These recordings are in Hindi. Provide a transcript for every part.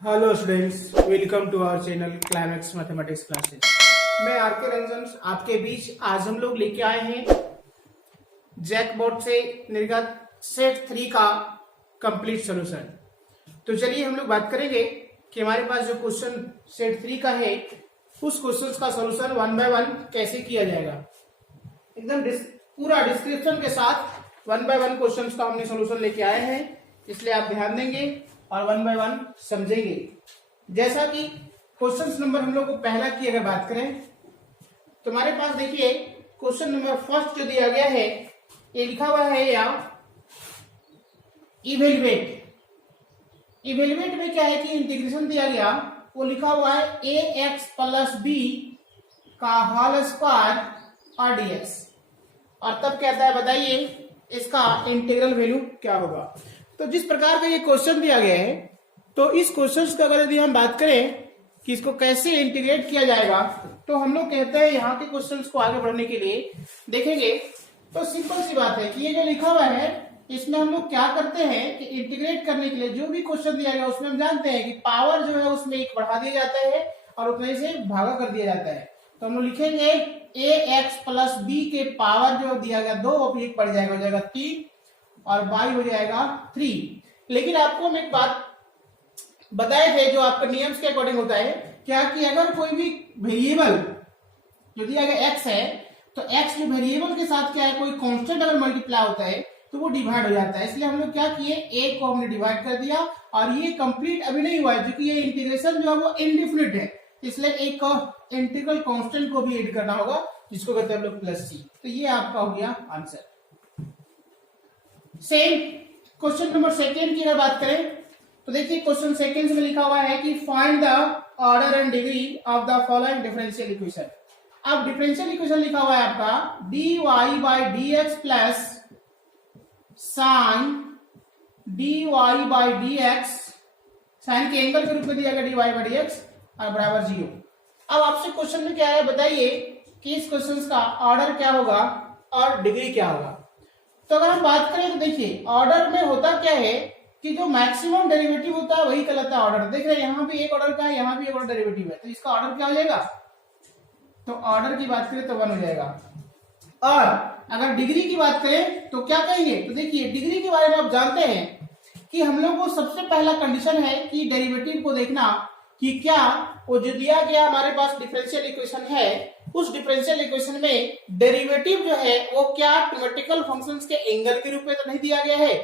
Hello students, welcome to our channel climax mathematics classes. मैं आर के रंजन आपके बीच आज हम लोग लेके आए हैं जैकबोर्ड से निर्गत सेट 3 का कंप्लीट सॉल्यूशन। तो चलिए हम लोग बात करेंगे कि हमारे पास जो क्वेश्चन सेट 3 का है उस क्वेश्चन का सॉल्यूशन 1 बाय 1 कैसे किया जाएगा। एकदम पूरा डिस्क्रिप्शन के साथ 1 बाय 1 क्वेश्चन का हमने सॉल्यूशन लेके आए हैं, इसलिए आप ध्यान देंगे और 1 बाय 1 समझेंगे। जैसा कि क्वेश्चन नंबर हम लोग को पहला की अगर बात करें तो हमारे पास देखिए क्वेश्चन नंबर फर्स्ट जो दिया गया है ये लिखा हुआ है या इवेलुएट। इवेलुएट में क्या है कि इंटीग्रेशन दिया गया, वो लिखा हुआ है ax प्लस बी का होल स्क्वायर और dx, और तब कहता है बताइए इसका इंटीग्रल वैल्यू क्या होगा। तो जिस प्रकार का ये क्वेश्चन दिया गया है तो इस क्वेश्चन का अगर यदि हम बात करें कि इसको कैसे इंटीग्रेट किया जाएगा तो हम लोग कहते हैं यहाँ के क्वेश्चंस को आगे बढ़ने के लिए देखेंगे तो सिंपल सी बात है कि ये जो लिखा हुआ है इसमें हम लोग क्या करते हैं कि इंटीग्रेट करने के लिए जो भी क्वेश्चन दिया गया उसमें हम जानते हैं कि पावर जो है उसमें एक बढ़ा दिया जाता है और उतने से भागा कर दिया जाता है। तो हम लोग लिखेंगे ax प्लस बी के पावर जो दिया गया 2 और एक बढ़ जाएगा, हो जाएगा 3 और y हो जाएगा 3। लेकिन आपको हम एक बात बताए थे जो आपके नियम्स के अकॉर्डिंग होता है क्या कि अगर कोई भी वेरिएबल जो दिया गया x है तो x जो वेरिएबल के साथ क्या है कोई कांस्टेंट अगर मल्टीप्लाई होता है तो वो डिवाइड हो जाता है। इसलिए हम लोग क्या किए a को हमने डिवाइड कर दिया और ये कंप्लीट अभी नहीं हुआ है क्योंकि ये इंटीग्रेशन जो है वो इनडिफिनिट है, इसलिए एक इंटीग्रल कांस्टेंट को भी ऐड करना होगा जिसको कहते हैं हम लोग प्लस c। तो ये आपका हो गया answer. Same question number second की अगर बात करें तो देखिए क्वेश्चन सेकेंड में लिखा हुआ है कि find the order and degree of the following differential equation. अब डिफरेंशियल इक्वेशन लिखा हुआ है आपका dy by dx plus sine dy by dx, sine के एंगल के रूप में दिया गया dy बाई dx और बराबर 0। अब आपसे क्वेश्चन में क्या है बताइए कि इस क्वेश्चन का ऑर्डर क्या होगा और डिग्री क्या होगा। तो अगर हम बात करें तो देखिए ऑर्डर में होता क्या है कि जो मैक्सिमम डेरिवेटिव होता है वही कहलाता है ऑर्डर। देख रहे हैं यहाँ भी एक ऑर्डर का है, यहाँ भी एक ऑर्डर डेरिवेटिव है, तो इसका ऑर्डर क्या हो जाएगा, तो ऑर्डर की बात करें तो 1 हो जाएगा। और अगर डिग्री की बात करें तो क्या कहेंगे, तो देखिए डिग्री के बारे में आप जानते हैं कि हम लोग को सबसे पहला कंडीशन है कि डेरिवेटिव को देखना कि क्या वो जो दिया गया हमारे पास डिफरेंशियल इक्वेशन है उस डिफरेंशियल इक्वेशन में डेरिवेटिव जो है वो क्या ट्रिमेटिकल फंक्शंस के एंगल के रूप में तो नहीं दिया गया है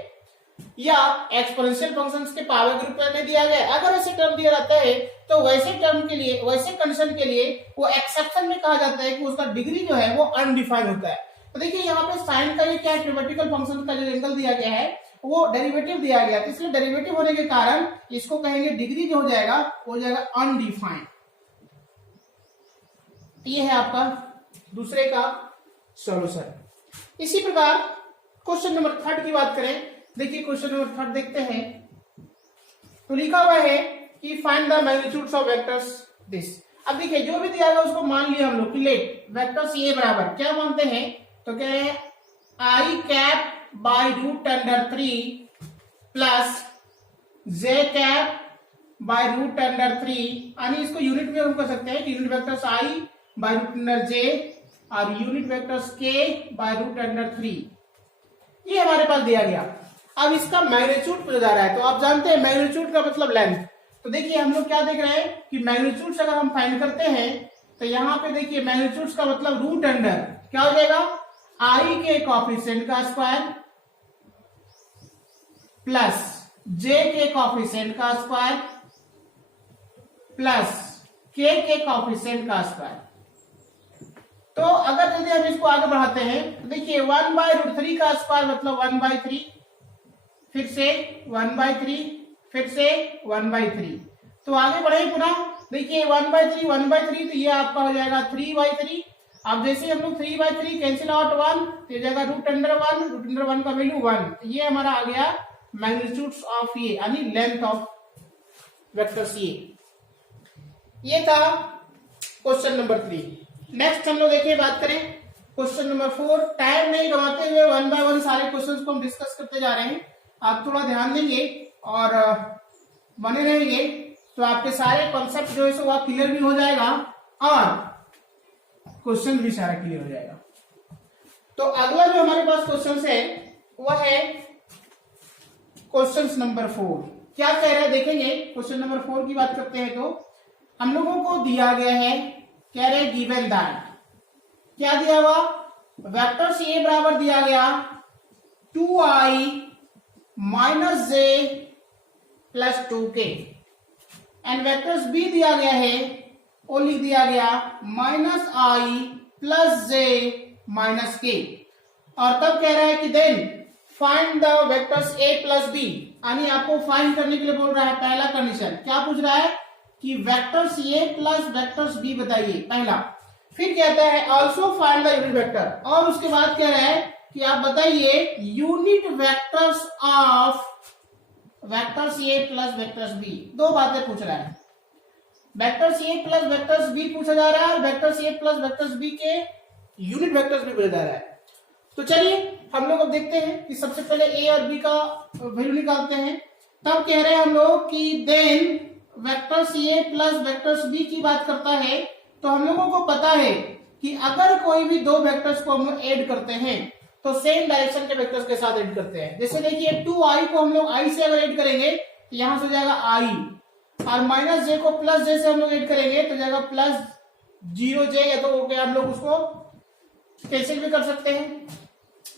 या एक्सपोनेंशियल फंक्शंस के पावर के रूप में नहीं दिया गया है। अगर ऐसे टर्म दिया जाता है तो वैसे टर्म के लिए, वैसे कंडीशन के लिए वो एक्सेप्शन में कहा जाता है कि उसका डिग्री जो है वो अनडिफाइंड होता है। तो देखिए यहाँ पे साइन का ये क्या ट्रिमेटिकल फंक्शन का जो एंगल दिया गया है वो डेरिवेटिव दिया गया, तो इसलिए डेरिवेटिव होने के कारण इसको कहेंगे डिग्री जो हो जाएगा वो जाएगा अनडिफाइंड। ये है आपका दूसरे का सॉल्यूशन। इसी प्रकार क्वेश्चन नंबर 3 की बात करें, देखिए क्वेश्चन नंबर 3 देखते हैं तो लिखा हुआ है कि find the magnitudes of vectors this. अब देखिए जो भी दिया गया उसको मान लिया हम लोग कि लेट वेक्टर्स ये बराबर क्या मानते हैं, तो कह रहे हैं I cap by root under 3 plus J cap by root under 3, यानी इसको यूनिट में हम कर सकते हैं कि unit vectors I by root under J और unit vectors K by root under 3, ये हमारे पास दिया गया। अब इसका मैग्नीट्यूड पूछा जा रहा है, तो आप जानते हैं मैग्नीट्यूड का मतलब लेंथ। तो देखिए हम लोग क्या देख रहे हैं कि मैग्नीट्यूड अगर हम फाइंड करते हैं तो यहाँ पे देखिए मैग्नीट्यूड का मतलब रूट अंडर क्या हो जाएगा आई के कॉफिशिएंट का स्क्वायर प्लस जे के कॉफिशिएंट का स्क्वायर प्लस के कॉफिशिएंट का स्क्वायर। तो अगर यदि हम इसको आगे बढ़ाते हैं तो देखिए 1 बाई रूट 3 का स्क्वायर मतलब 1 बाई 3, फिर से 1 बाई 3, फिर से 1 बाई 3। तो आगे बढ़े पुनः देखिए 1 बाई 3 1 बाई 3, तो ये आपका हो जाएगा 3 बाई 3। अब जैसे हम लोग 3 बाई 3 कैंसिल आउट 1 तो ये जाएगा रूट अंडर 1 का वैल्यू 1। तो ये हमारा आ गया मैग्नीट्यूड्स ऑफ ये यानी लेंथ ऑफ वेक्टर्स। ये था क्वेश्चन नंबर 3। नेक्स्ट हम लोग देखिए बात करें क्वेश्चन नंबर 4। टाइम नहीं गवाते हुए 1 बाय 1 सारे क्वेश्चंस को हम डिस्कस करते जा रहे हैं, आप थोड़ा ध्यान देंगे और बने रहेंगे तो आपके सारे कॉन्सेप्ट जो है सो वह क्लियर भी हो जाएगा और क्वेश्चन भी सारा क्लियर हो जाएगा। तो अगला जो हमारे पास क्वेश्चन है वह है क्वेश्चन नंबर 4। क्या कह रहा है देखेंगे। क्वेश्चन नंबर 4 की बात करते हैं तो हम लोगों को दिया गया है, कह रहे गिवन दैट, क्या दिया हुआ, वेक्टर ए बराबर दिया गया 2i minus j plus 2k and vectors b दिया गया है, वो लिख दिया गया minus i plus j minus k. और तब कह रहा है कि then find the vectors a plus b, यानी आपको फाइंड करने के लिए बोल रहा है। पहला कंडीशन क्या पूछ रहा है कि vectors a plus vectors b बताइए, पहला। फिर कहता है also find the unit vector, और उसके बाद कह रहा है कि आप बताइए unit vectors of vectors a plus vectors b. दो बातें पूछ रहा है, vectors a plus vectors b पूछा जा रहा है और vectors a plus vectors b के यूनिट वेक्टर्स भी पूछा जा रहा है। तो चलिए हम लोग अब देखते हैं कि सबसे पहले ए और बी का वैल्यू निकालते हैं। तब कह रहे हैं हम लोग कि then vectors a plus vectors b की बात करता है, तो हम लोगों को पता है कि अगर कोई भी दो वेक्टर्स को हम ऐड करते हैं तो सेम डायरेक्शन के वेक्टर्स के साथ ऐड करते हैं। जैसे देखिए 2i को हम लोग i से अगर ऐड करेंगे तो यहां से हो जाएगा i, और माइनस जे को प्लस जे से हम लोग ऐड करेंगे तो जाएगा प्लस 0j, या तो हम लोग उसको कैंसिल भी कर सकते हैं।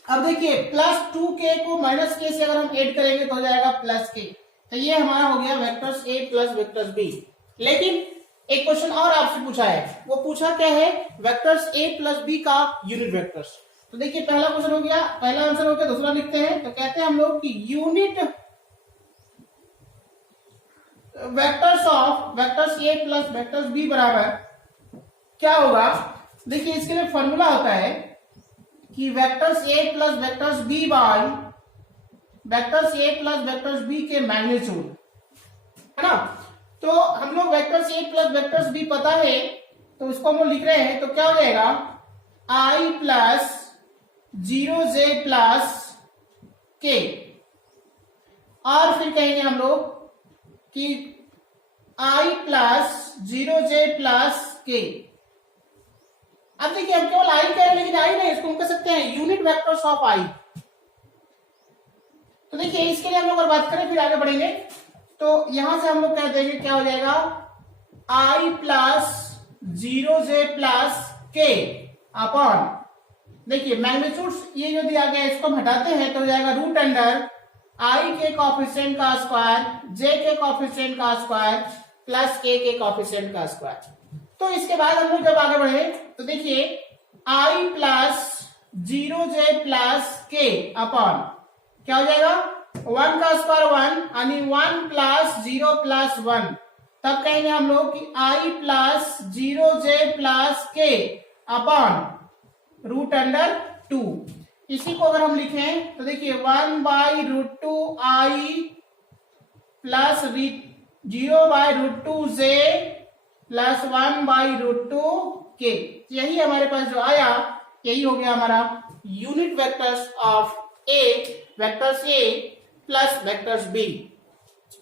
अब देखिए प्लस 2k को माइनस k से अगर हम ऐड करेंगे तो हो जाएगा प्लस k। तो ये हमारा हो गया vectors a plus vectors b. लेकिन एक क्वेश्चन और आपसे पूछा है, वो पूछा क्या है, वेक्टर्स ए प्लस बी का यूनिट वेक्टर्स। तो देखिए पहला क्वेश्चन हो गया, पहला आंसर हो गया, दूसरा लिखते हैं। तो कहते हैं हम लोग कि unit vectors of vectors a plus vectors b बराबर क्या होगा। देखिए इसके लिए फॉर्मूला होता है कि vectors a plus vectors b by vectors a plus vectors b के मैग्नीट्यूड, है ना। तो हम लोग vectors a plus vectors b पता है, तो उसको हम लोग लिख रहे हैं। तो क्या हो जाएगा i plus 0j plus k, और फिर कहेंगे हम लोग कि i plus 0j plus k। अब देखिए हम केवल i कह रहे हैं, लेकिन i नहीं, इसको हम कह सकते हैं यूनिट वेक्टर्स ऑफ i। तो देखिए इसके लिए हम लोग अगर बात करें फिर आगे बढ़ेंगे, तो यहां से हम लोग कह देंगे क्या हो जाएगा i plus 0j plus k upon, देखिए मैग्नीट्यूड्स ये जो दिया गया है इसको हम हटाते हैं तो हो जाएगा रूट अंडर i के कोएफिशिएंट का स्क्वायर, j के कोएफिशिएंट का स्क्वायर प्लस k के कोएफिशिएंट का स्क्वायर। तो इसके बाद हम लोग जब आगे बढ़े तो देखिए i plus 0j plus k upon क्या हो जाएगा 1 का स्क्वायर 1, यानी 1 प्लस 0 प्लस 1। तब कहेंगे हम लोग कि i plus 0j plus k upon root under 2। इसी को अगर हम लिखें तो देखिए 1 by root 2 i plus 0 by root 2 j plus 1 by root 2 k। यही हमारे पास जो आया, यही हो गया हमारा unit vectors of a, vectors a plus vectors b.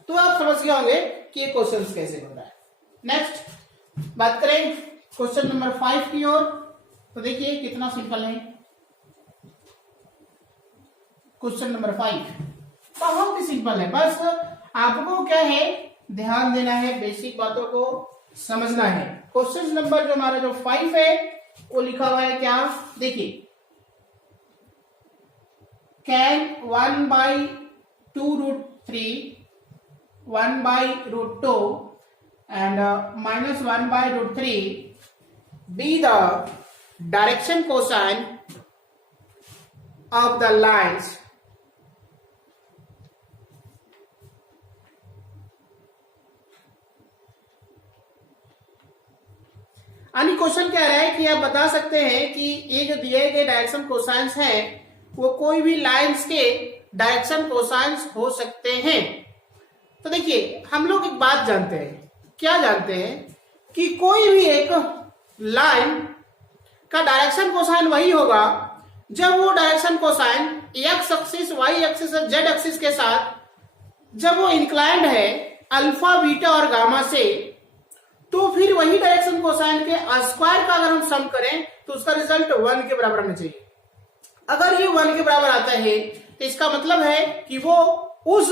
तो आप समझ गए होंगे कि ये क्वेश्चन कैसे होता है। नेक्स्ट बात करें क्वेश्चन नंबर 5 की ओर, तो देखिए कितना सिंपल है। क्वेश्चन नंबर 5 बहुत ही सिंपल है, बस आपको क्या है ध्यान देना है, बेसिक बातों को समझना है। क्वेश्चन नंबर जो हमारा जो 5 है वो लिखा हुआ है क्या, देखिए can 1 by 2 root 3, 1 by root 2 and minus 1 by root 3 be the direction cosine of the lines यानी क्वेश्चन कह रहा है कि आप बता सकते हैं कि ये जो दिए गए डायरेक्शन कोसाइंस हैं वो कोई भी लाइंस के डायरेक्शन कोसाइंस हो सकते हैं। तो देखिए हम लोग एक बात जानते हैं, क्या जानते हैं कि कोई भी एक लाइन का डायरेक्शन कोसाइन वही होगा जब वो direction cosine x axis, y axis और जेड एक्सिस के साथ जब वो इंक्लाइंड है, अल्फा बीटा और गामा से, तो फिर वही डायरेक्शन कोसाइन के स्क्वायर का अगर हम सम करें तो उसका रिजल्ट 1 के बराबर आना चाहिए। अगर ये 1 के बराबर आता है तो इसका मतलब है कि वो उस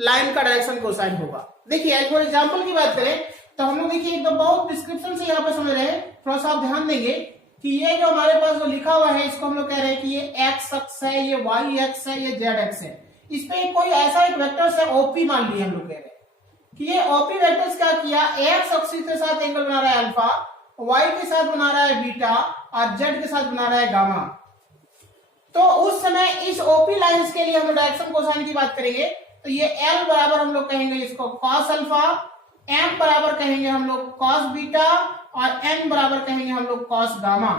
लाइन का डायरेक्शन कोसाइन होगा। देखिए एज फॉर एग्जाम्पल की बात करें तो हम लोग देखिए एकदम बहुत डिस्क्रिप्शन से यहाँ पे समझ रहे हैं, थोड़ा सा आप ध्यान देंगे कि ये जो हमारे पास जो लिखा हुआ है इसको हम लोग कह रहे हैं कि ये एक्स अक्ष है, ये वाई अक्ष है, ये जेड अक्ष है। इस पे कोई ऐसा एक वेक्टर्स है ओपी मान लिया हम लोग कह रहे हैं कि ये ओपी वेक्टर्स क्या किया, एक्स एक्सिस के साथ एंगल बना रहा है अल्फा, वाई के साथ बना रहा है बीटा और जेड के साथ बना रहा है गामा। तो उस समय इस ओपी लाइंस के लिए हम डायरेक्शन कोसाइन की बात करेंगे तो ये एल बराबर हम लोग कहेंगे इसको कॉस अल्फा, एम बराबर कहेंगे हम लोग कॉस बीटा और एन बराबर कहेंगे हम लोग कॉस गामा।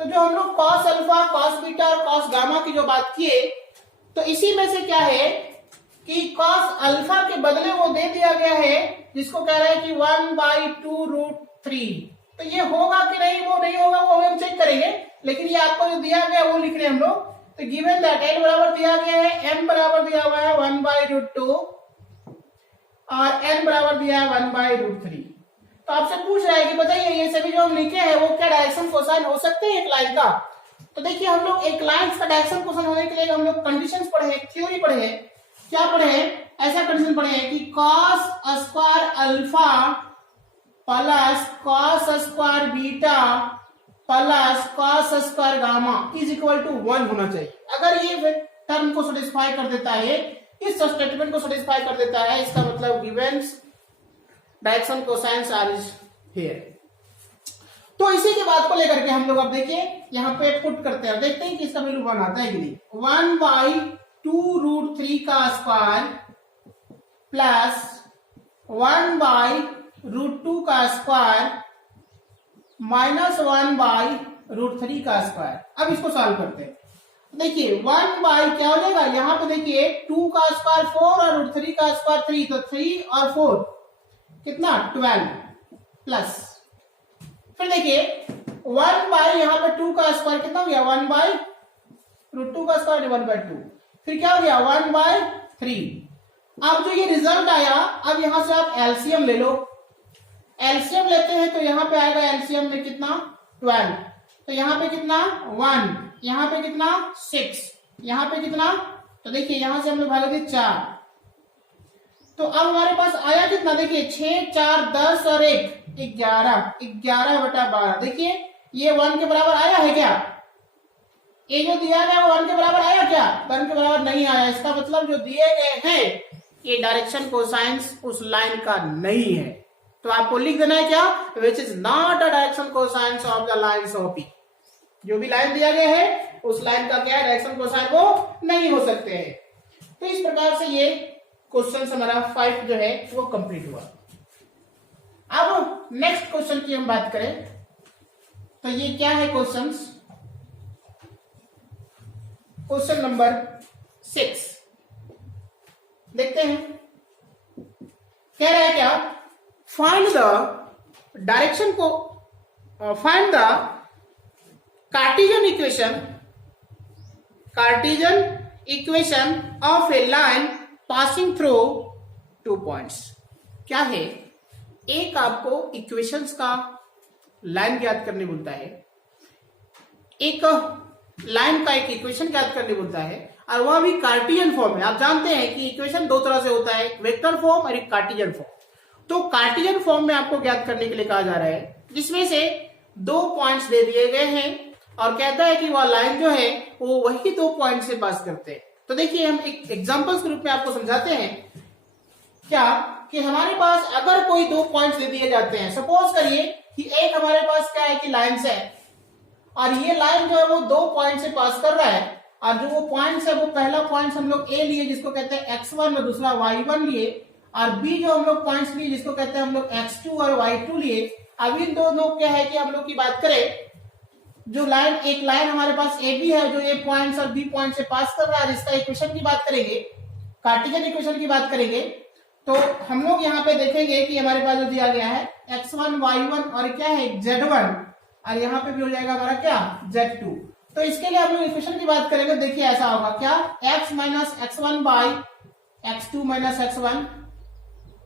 तो जो हम लोग कॉस अल्फा, कॉस बीटा और कॉस गामा की जो बात किए तो इसी में से क्या है कि कॉस अल्फा के बदले वो दे दिया गया है जिसको कह रहा है कि 1/2√3। तो ये होगा कि नहीं, वो नहीं होगा वो हम चेक करेंगे, लेकिन ये आपको जो दिया गया वो लिख रहे हैं हम लोग। तो गिवन दैट एल बराबर दिया गया है, एम बराबर दिया हुआ है 1/√2 और एन बराबर दिया है 1/√3। तो आपसे पूछ रहा है कि बताइए ये सभी जो हम लिखे हैं वो क्या डायरेक्शन कोसाइन हो सकते हैं एक लाइन का। तो देखिए हम लोग एक लाइन का डायरेक्शन कोसाइन होने के लिए हम लोग कंडीशंस पढ़े हैं, थ्योरी पढ़े हैं। क्या पढ़े हैं? ऐसा कंडीशन पढ़े हैं कि cos square alpha plus cos square beta plus cos square gamma is equal to 1 होना चाहिए। अगर ये टर्म को सेटिस्फाई कर देता है, इस स्टेटमेंट को सेटिस्फाई कर देता है, इसका मतलब given direction cosines are is here. तो इसी के बात को लेकर के हम लोग अब देखिए यहाँ पे पुट करते हैं, देखते हैं कि इसका वैल्यू 1 आता है कि नहीं। 1/2√3 का स्क्वायर प्लस 1/√2 का स्क्वायर माइनस 1/√3 का स्क्वायर। अब इसको सॉल्व करते हैं। देखिए 1 क्या हो जाएगा, यहाँ पे देखिए 2 का स्क्वायर 4 और √3 का स्क्वायर 3, तो 3 और 4 कितना 12 प्लस, फिर देखिए 1 यहाँ पे 2 का स्क्वायर कितना हो गया 1/√2 का स्क्वायर 1/2, फिर क्या हो गया 1/3। अब जो ये रिजल्ट आया, अब यहां से आप एलसीएम ले लो। एलसीएम लेते हैं तो यहाँ पे आएगा एलसीएम में कितना 12, तो यहाँ पे कितना 1, यहाँ पे कितना 6, यहाँ पे कितना, तो देखिए यहां से हमने भाग दिए 4। तो अब हमारे पास आया कितना, देखिए 6, 4, 10 और 1 11, 11/12। देखिए ये 1 के बराबर आया है क्या? ये जो दिया गया वो 1 के बराबर आया क्या? 1 के बराबर नहीं आया। इसका मतलब जो दिए गए हैं ये डायरेक्शन कोसाइन्स उस लाइन का नहीं है। तो आपको लिख देना है क्या, which is not a direction cosines of the lines of P. जो भी लाइन दिया गया है उस लाइन का क्या है, डायरेक्शन कोसाइन वो नहीं हो सकते हैं। तो इस प्रकार से ये क्वेश्चन हमारा 5 जो है वो कंप्लीट हुआ। अब नेक्स्ट क्वेश्चन की हम बात करें तो ये क्या है क्वेश्चंस, क्वेश्चन नंबर 6 देखते हैं। कह रहा है क्या, फाइंड द डायरेक्शन को, find the Cartesian equation of A line passing through 2 points. क्या है, एक आपको इक्वेशंस का लाइन ज्ञात करने बोलता है, एक लाइन का एक इक्वेशन ज्ञात करने बोलता है, और वह भी कार्टेशियन फॉर्म में। आप जानते हैं कि इक्वेशन 2 तरह से होता है, एक वेक्टर फॉर्म और एक कार्टेशियन फॉर्म। तो कार्टेशियन फॉर्म में आपको ज्ञात करने के लिए कहा जा रहा है, जिसमें से 2 पॉइंट्स दे दिए गए हैं और कहता है कि वह लाइन जो है वो वही 2 पॉइंट से पास करते हैं। तो देखिए हम एक एग्जांपल्स के रूप में आपको समझाते हैं क्या, कि हमारे पास अगर कोई 2 पॉइंट्स दे दिए जाते हैं, सपोज करिए कि एक हमारे पास क्या है कि लाइन्स है और ये लाइन जो है वो 2 पॉइंट से पास कर रहा है, और जो वो पॉइंट्स है वो पहला पॉइंट हम लोग ए लिए जिसको कहते हैं x1 और दूसरा y1 लिए, और बी जो हम लोग पॉइंट्स लिए जिसको कहते हैं हम लोग x2 और y2 लिए। अब इन दोनों क्या है कि हम लोग की बात करें, जो लाइन, एक लाइन हमारे पास ए बी है जो ए पॉइंट्स और बी पॉइंट से पास कर रहा है, जिसका इक्वेशन की बात करेंगे, कार्टेशियन इक्वेशन की बात करेंगे, तो हम लोग यहाँ पे देखेंगे कि हमारे पास जो दिया गया है x1 y1 और क्या है z1, और यहाँ पे भी हो जाएगा हमारा क्या z2। तो इसके लिए हम लोग इक्वेशन की बात करेंगे, देखिए ऐसा होगा क्या, x minus x1 by x2 minus x1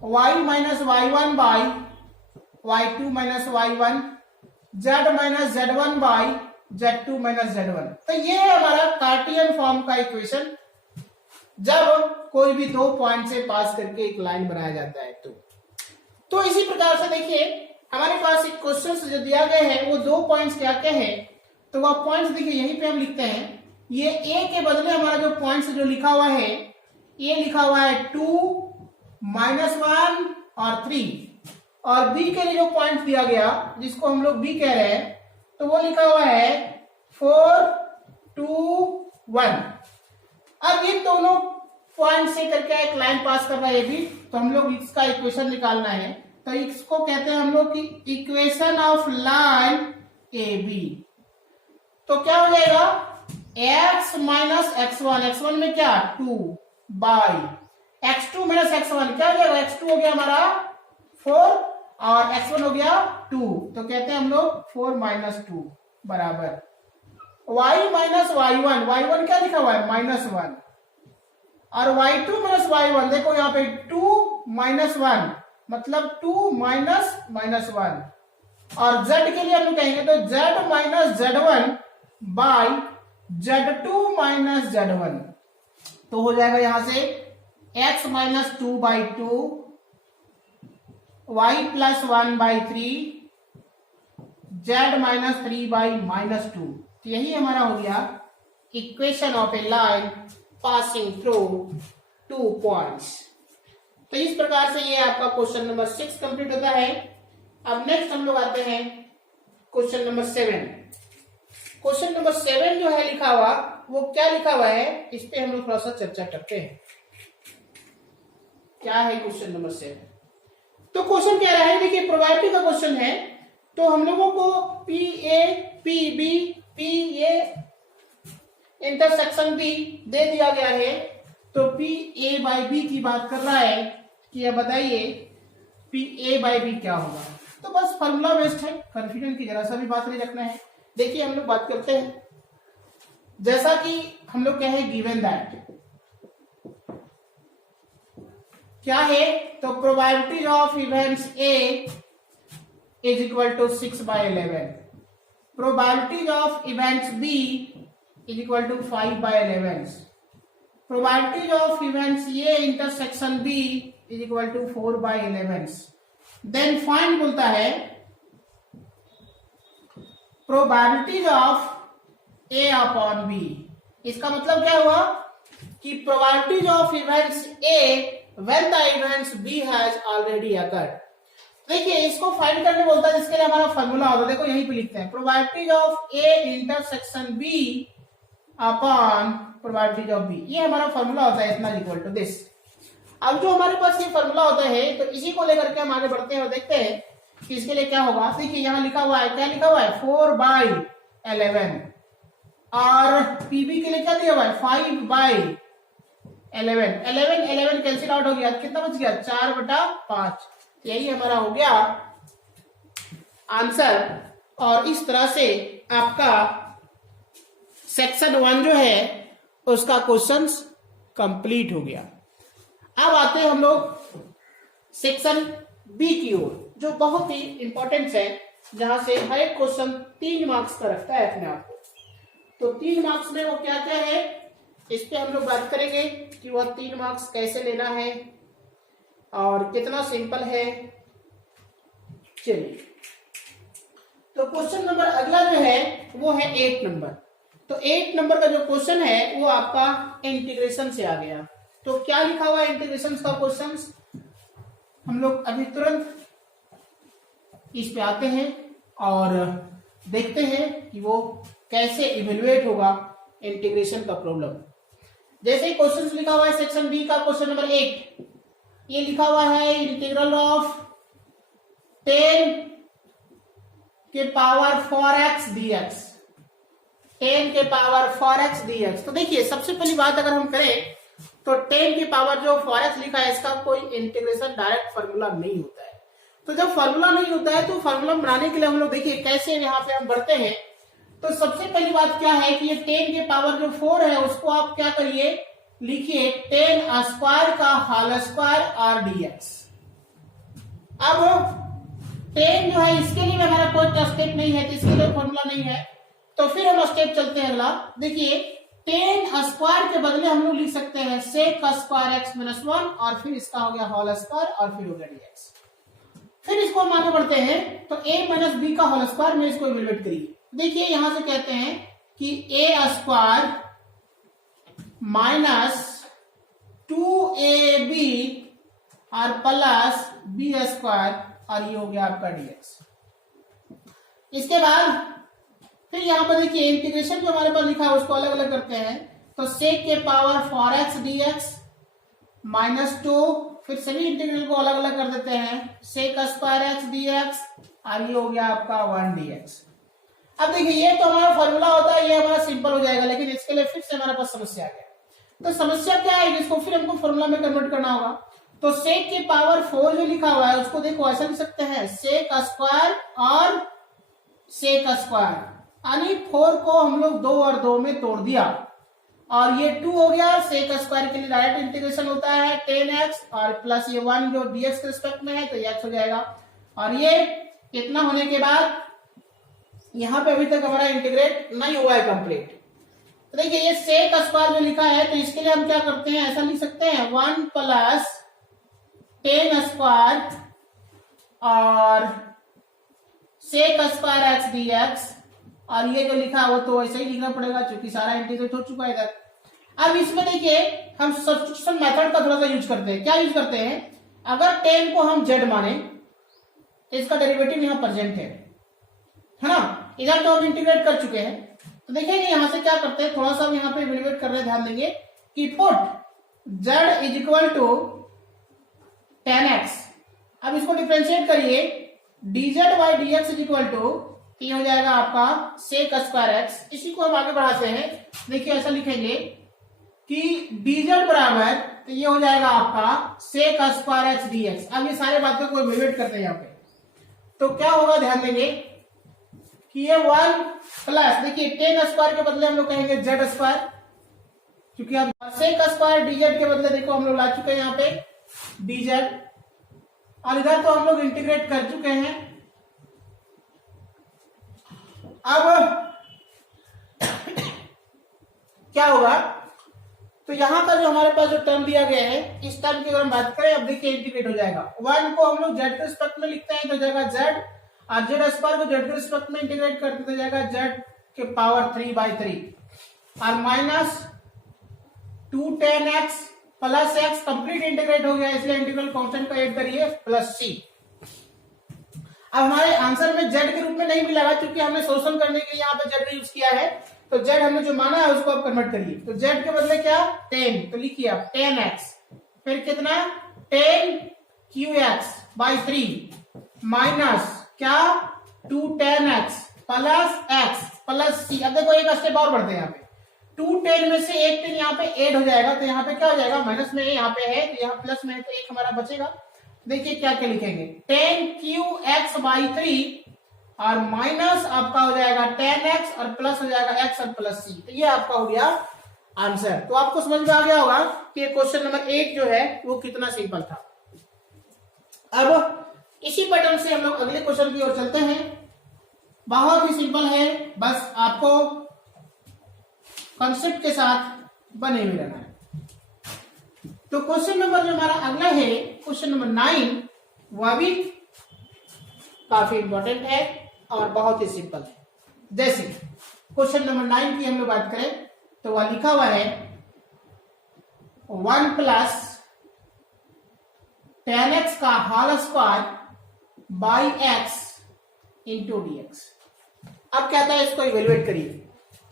y minus y1 by y2 minus y1, z minus z1 by z2 minus z1। तो ये है हमारा कार्टियन फॉर्म का इक्वेशन जब कोई भी दो पॉइंट से पास करके एक लाइन बनाया जाता है। तो इसी प्रकार से देखिए हमारे पास एक क्वेश्चन जो दिया गया है वो दो पॉइंट्स क्या क्या है, तो वह पॉइंट्स देखिए यहीं पे हम लिखते हैं। ये a के बदले हमारा जो पॉइंट्स जो लिखा हुआ है, ये लिखा हुआ है 2 -1 और 3, और b के लिए जो पॉइंट दिया गया जिसको हम लोग b कह रहे हैं, तो वो लिखा हुआ है 4 2 1। अब ये दोनों पॉइंट से करके एक लाइन पास कर रहा है ये भी, तो हम लोग इसका इक्वेशन निकालना है। तो इसको कहते हैं हम लोग की equation of line a b. तो क्या हो जाएगा, x माइनस x1, x1 में क्या 2 बाई x2 माइनस x1, क्या हो जाएगा, x2 हो गया हमारा 4 और x1 हो गया 2, तो कहते हैं हम लोग 4 माइनस 2 बराबर y माइनस y1, y1 क्या लिखा हुआ है -1, और y2 माइनस y1 देखो यहाँ पे 2 माइनस 1 मतलब 2 माइनस -1, और z के लिए हम लोग कहेंगे तो z minus z1 by z2 minus z1। तो हो जाएगा यहां से x minus 2 by 2, y plus 1 by 3, z minus 3 by -2। तो यही हमारा हो गया equation of A line passing through 2 points. तो इस प्रकार से ये आपका क्वेश्चन नंबर 6 कंप्लीट होता है। अब नेक्स्ट हम लोग आते हैं क्वेश्चन नंबर 7। क्वेश्चन नंबर 7 जो है लिखा हुआ, वो क्या लिखा हुआ है इस पे हम लोग थोड़ा सा चर्चा करते हैं। क्या है क्वेश्चन नंबर 7? तो क्वेश्चन क्या रहा है, देखिए प्रोबेबिलिटी का क्वेश्चन है। तो हम लोगों को P A P B P A intersection B दे दिया गया है। तो पी ए बाई बी की बात कर रहा है कि यह बताइए पी ए बाई बी क्या होगा। तो बस फॉर्मूला बेस्ड है, कंफ्यूजन की जरा सा भी बात नहीं रखना है। देखिए हम लोग बात करते हैं, जैसा कि हम लोग क्या है गिवन दैट क्या है, तो probability of events A is equal to 6/11, probability of events B is equal to 5/11, probability of events A intersection B is equal to 4/11। Then find बोलता है probability of A upon B. इसका मतलब क्या हुआ कि probability of events A when the events B has already occurred. देखिए इसको फाइंड करने बोलता है, जिसके लिए हमारा फॉर्मूला होता है, देखो यहीं पे लिखते हैं probability of A intersection B upon probability of B. ये हमारा फॉर्मूला होता है, इतना इक्वल टू दिस। अब जो हमारे पास ये फॉर्मूला होता है, तो इसी को लेकर के हम आगे बढ़ते हैं और देखते हैं कि इसके लिए क्या होगा। देखिए यहाँ लिखा हुआ है, क्या लिखा हुआ है 4/11, और पीबी के लिए क्या दिया हुआ है 5/11। 11 कैंसिल आउट हो गया, कितना बच गया 4/5। यही हमारा हो गया आंसर। और इस तरह से आपका सेक्शन 1 जो है उसका क्वेश्चंस कंप्लीट हो गया। अब आते हैं हम लोग सेक्शन बी की ओर, जो बहुत ही इंपॉर्टेंट है, जहां से हर एक क्वेश्चन 3 मार्क्स का रखता है अपने आप को। तो 3 मार्क्स में वो क्या क्या है, इस पे हम लोग बात करेंगे कि वह 3 मार्क्स कैसे लेना है और कितना सिंपल है। चलिए, तो क्वेश्चन नंबर अगला जो है वो है 8 नंबर। तो 8 नंबर का जो क्वेश्चन है वो आपका इंटीग्रेशन से आ गया। तो क्या लिखा हुआ है इंटीग्रेशन का क्वेश्चन, हम लोग अभी तुरंत इस पे आते हैं और देखते हैं कि वो कैसे इवेल्युएट होगा इंटीग्रेशन का प्रॉब्लम। जैसे क्वेश्चन लिखा हुआ है सेक्शन बी का क्वेश्चन नंबर 8, ये लिखा हुआ है इंटीग्रल ऑफ 10 के पावर 4x dx, 10 के पावर 4x dx। तो देखिए सबसे पहली बात अगर हम करें तो 10 की पावर जो 4x लिखा है इसका कोई इंटीग्रेशन डायरेक्ट फॉर्मूला नहीं होता है। तो जब फॉर्मूला नहीं होता है तो फॉर्मूला बनाने के लिए हम लोग देखिए कैसे यहाँ पे हम बढ़ते हैं। तो सबसे पहली बात क्या है कि ये 10 के पावर जो 4 है उसको आप क्या करिए, लिखिए 10 स्क्वायर का होल स्क्वायर r dx। अब टेन जो है इसके लिए हमारा कोई स्टेप नहीं है, तो इसके लिए फॉर्मूला नहीं है, तो फिर हम स्टेप चलते हैं अगला। देखिए टेन स्क्वायर के बदले हम लोग लिख सकते हैं सेक स्क्वायर एक्स माइनस 1 और फिर इसका हो गया होल स्क्वायर और फिर हो गया dx। फिर इसको हम आगे बढ़ते हैं, तो a माइनस बी का होल स्क्वायर में इसको इवेलुएट करिए। देखिए यहां से कहते हैं कि a स्क्वायर माइनस 2ab और प्लस बी स्क्वायर और ये हो गया आपका dx। इसके बाद फिर यहां पर देखिए इंटीग्रेशन जो हमारे पास लिखा है उसको अलग अलग करते हैं, तो सेक के पावर 4x dx माइनस 2, फिर सभी इंटीग्रल को अलग अलग कर देते हैं, सेक स्क्वायर एक्स dx और ये हो गया आपका 1 dx। अब देखिए ये तो हमारा फॉर्मूला होता है, ये हमारा सिंपल हो जाएगा, लेकिन इसके लिए फिर से हमारे पास समस्या आ गया। तो समस्या क्या है, जिसको फिर हमको फॉर्मूला में कन्वर्ट करना होगा। तो सेक के पावर 4 जो लिखा हुआ है उसको देखो ऐसा लिख सकते हैं सेक स्क्वायर और सेक स्क्वायर, यानी 4 को हम लोग 2 और 2 में तोड़ दिया और ये 2 हो गया। सेक स्क्वायर के लिए डायरेक्ट इंटीग्रेशन होता है 10x और प्लस ये 1 जो dx के रिस्पेक्ट में है तो ये x हो जाएगा। और ये इतना होने के बाद यहां पे अभी तक हमारा इंटीग्रेट नहीं हुआ है कंप्लीट। तो देखिए ये सेक स्क्वायर जो लिखा है तो इसके लिए हम क्या करते हैं, ऐसा लिख सकते हैं 1 प्लस 10 स्क्वायर और सेक स्क्वायर एक्स dx और ये जो लिखा है वो तो ऐसे ही लिखना पड़ेगा क्योंकि सारा इंटीग्रेट हो चुका है इधर। अब इसमें देखिए हम सब्स्टिट्यूशन मेथड का थोड़ा सा यूज करते हैं। क्या यूज करते हैं, अगर 10 को हम z माने तो इसका डेरिवेटिव यहाँ प्रेजेंट है ना, इधर तो हम इंटीग्रेट कर चुके हैं। तो देखेंगे यहां से क्या करते हैं, थोड़ा सा हम यहाँ पे इवेलुएट कर रहे हैं, ध्यान देंगे कि put z is equal to 10x। अब इसको डिफरेंशिएट करिए, dz by dx is equal to ये हो जाएगा आपका सेक स्क्वायर एक्स। इसी को हम आगे बढ़ाते हैं, देखिए ऐसा लिखेंगे कि dz बराबर तो ये हो जाएगा आपका सेक स्क्वायर एक्स dx। अब ये सारे बातों को इवेलुएट करते हैं यहाँ पे, तो क्या होगा ध्यान देंगे कि ये 1 प्लस देखिए 10 स्क्वायर के बदले हम लोग कहेंगे z स्क्वायर, क्योंकि अब सेक स्क्वायर dz के बदले देखो हम लोग ला चुके हैं यहाँ पे dz और इधर तो हम लोग इंटीग्रेट कर चुके हैं। अब क्या होगा, तो यहां पर जो हमारे पास जो टर्म दिया गया है इस टर्म की अगर हम बात करें, अब देखिए इंटीग्रेट हो जाएगा। 1 को हम लोग z के रिस्पेक्ट में लिखते हैं तो जाएगा z और z स्क्वायर को z के रिस्पेक्ट में इंटीग्रेट करते तो जाएगा z के पावर 3/3 और minus 2 10x plus x complete integrate हो गया, इसलिए इंटीग्रल कांस्टेंट का ऐड करिए प्लस c। अब हमारे आंसर में z के रूप में नहीं मिला क्योंकि हमने सोल्यूशन करने के लिए यहाँ पे z यूज किया है, तो z हमने जो माना है उसको आप कन्वर्ट करिए। तो z के बदले क्या 10, तो लिखिए आप 10x फिर कितना 10qx बाई 3 माइनस क्या 2 10x plus x plus c। अब देखो एक स्टेप और बढ़ते हैं, यहाँ पे 2 10 में से एक 10 यहाँ पे ऐड हो जाएगा, तो यहाँ पे क्या हो जाएगा माइनस में यहाँ पे है तो यहाँ प्लस में है तो एक हमारा बचेगा। देखिए क्या क्या लिखेंगे 10qx बाई 3 और माइनस आपका हो जाएगा 10x और प्लस हो जाएगा x और प्लस c। तो ये आपका हो गया आंसर। तो आपको समझ में आ गया होगा कि क्वेश्चन नंबर 1 जो है वो कितना सिंपल था। अब इसी पैटर्न से हम लोग अगले क्वेश्चन की ओर चलते हैं। बहुत ही सिंपल है, बस आपको कॉन्सेप्ट के साथ बने हुए रहना है। तो क्वेश्चन नंबर जो हमारा अगला है क्वेश्चन नंबर 9, वह भी काफी इंपॉर्टेंट है और बहुत ही सिंपल है। जैसे क्वेश्चन नंबर 9 की हम लोग बात करें तो वह लिखा हुआ है 1 प्लस 10x का whole square by x into dx। अब कहता है इसको इवेलुएट करिए।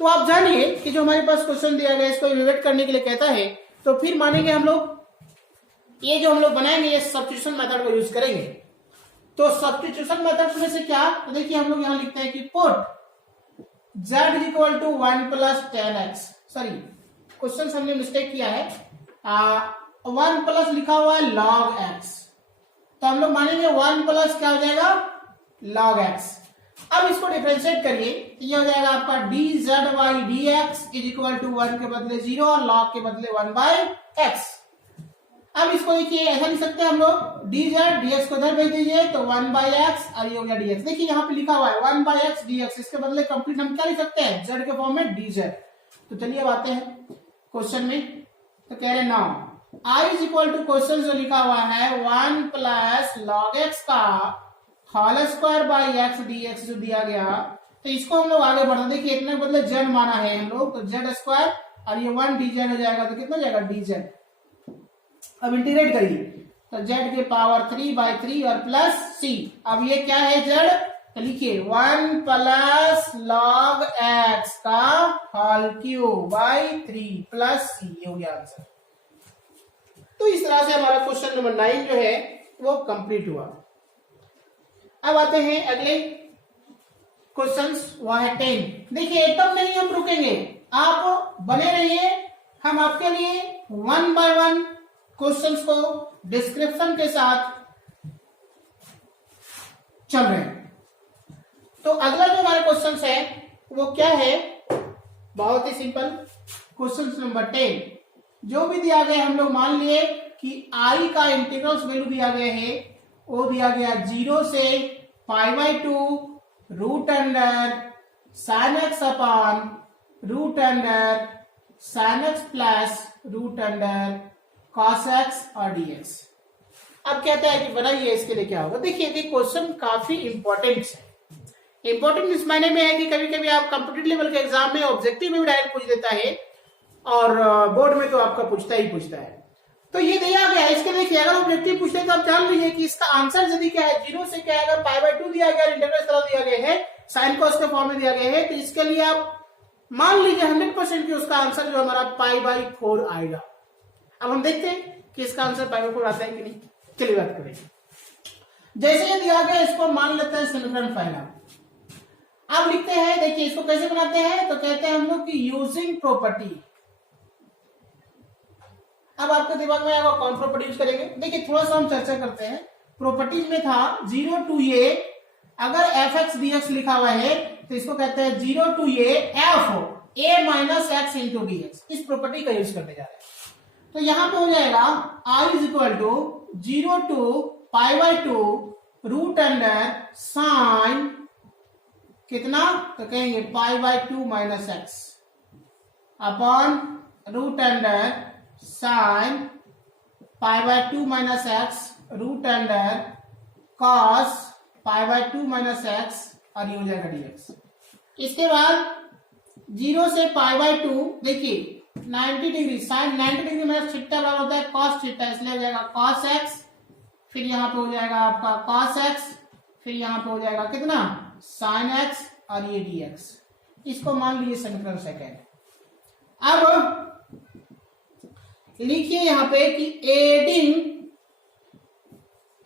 तो आप जानिए कि जो हमारे पास क्वेश्चन दिया गया इसको इवेलुएट करने के लिए कहता है, तो फिर मानेंगे हम लोग ये जो हम लोग बनाएंगे ये सब्स्टिट्यूशन मेथड को यूज करेंगे। तो सब्स्टिट्यूशन मेथड में से क्या, तो देखिए हम लोग यहां लिखते हैं कि put z is equal to 1 plus 10x। Sorry question हमने मिस्टेक किया है, 1 प्लस लिखा हुआ है log x, तो हम लोग मानेंगे 1 प्लस क्या हो जाएगा log x। अब इसको डिफरेंशिएट करिए, ये हो जाएगा आपका dz by dx is equal to 1 के बदले 0 और log के बदले 1 बाई x। अब इसको देखिए ऐसा लिख सकते हैं हम लोग dz, dx को इधर भेज दीजिए तो 1/x और ये हो गया dx। देखिए यहाँ पे लिखा हुआ है 1/x dx, इसके बदले कंप्लीट हम क्या लिख सकते हैं z के फॉर्म में dz। तो चलिए अब आते हैं क्वेश्चन में। तो कह रहे now i is equal to question जो लिखा हुआ है 1 प्लस log x का whole square by x dx जो दिया गया, तो इसको हम लोग आगे बढ़ा। देखिए इतने बदले z माना है हम लोग, तो z स्क्वायर और ये 1 dz हो जाएगा, तो कितना जाएगा dz। अब इंटीग्रेट करिए तो z के पावर 3/3 और प्लस c। अब ये क्या है z, तो लिखिए 1 प्लस log x का whole cube by 3 plus c, ये हो गया आंसर। तो इस तरह से हमारा क्वेश्चन नंबर 9 जो है वो कंप्लीट हुआ। अब आते हैं अगले क्वेश्चंस, वह है 10। देखिए एकदम नहीं हम रुकेंगे, आप बने रहिए, हम आपके लिए 1 बाय 1 क्वेश्चंस को डिस्क्रिप्शन के साथ चल रहे हैं। तो अगला जो हमारे क्वेश्चंस है वो क्या है, बहुत ही सिंपल। क्वेश्चन नंबर 10 जो भी दिया गया, हम लोग मान लिए कि i का इंटीग्रल्स वैल्यू दिया गया है, वो दिया गया 0 से π/2 root under sine x upon root under sine x plus root under cos x और dx। अब कहता है कि बनाइए इसके लिए क्या होगा। देखिए ये क्वेश्चन काफी इंपॉर्टेंट है। इंपॉर्टेंट इस मायने में है कि कभी कभी आप कंप्यूटर लेवल के एग्जाम में ऑब्जेक्टिव में भी डायरेक्ट पूछ देता है और बोर्ड में तो आपका पूछता ही पूछता है। तो ये दिया गया है, इसके देखिए अगर ऑब्जेक्टिव पूछते तो आप जान लीजिए कि इसका आंसर यदि क्या है 0 से क्या है, अगर π/2 दिया गया, इंटीग्रल इस तरह दिया गया है, साइन कॉस के फॉर्म में दिया गया है, तो इसके लिए आप मान लीजिए 100% कि उसका आंसर जो हमारा π/4 आएगा। अब हम देखते हैं कि इसका आंसर π/4 आता है कि नहीं। चलिए बात करें। जैसे ये दिया गया इसको मान लेते हैं समीकरण पहला। अब लिखते हैं, देखिए इसको कैसे बनाते हैं, तो कहते हैं हम लोग कि यूजिंग प्रॉपर्टी। अब आपके दिमाग में आएगा कौन प्रॉपर्टी यूज करेंगे। देखिए थोड़ा सा हम चर्चा करते हैं। प्रॉपर्टीज में था 0 to a, अगर fx dx लिखा हुआ है तो इसको कहते हैं 0 to a f a minus x into dx। इस प्रॉपर्टी का यूज करने जा रहे हैं। तो यहां पे हो जाएगा i is equal to 0 to π/2 root under sine कितना, तो कहेंगे π/2 minus x upon root under sine π/2 minus x root under cos π/2 minus x और ये हो जाएगा dx। इसके बाद 0 से π/2, देखिए 90 डिग्री, साइन 90 डिग्री में थीटा बराबर होता है कॉस थीटा, इसलिए हो जाएगा कॉस एक्स, फिर यहाँ पे हो जाएगा आपका कॉस एक्स, फिर यहाँ पे हो जाएगा कितना साइन एक्स और ये dx। इसको मान लीजिए समीकरण सेकेंड। अब लिखिए यहाँ पे कि adding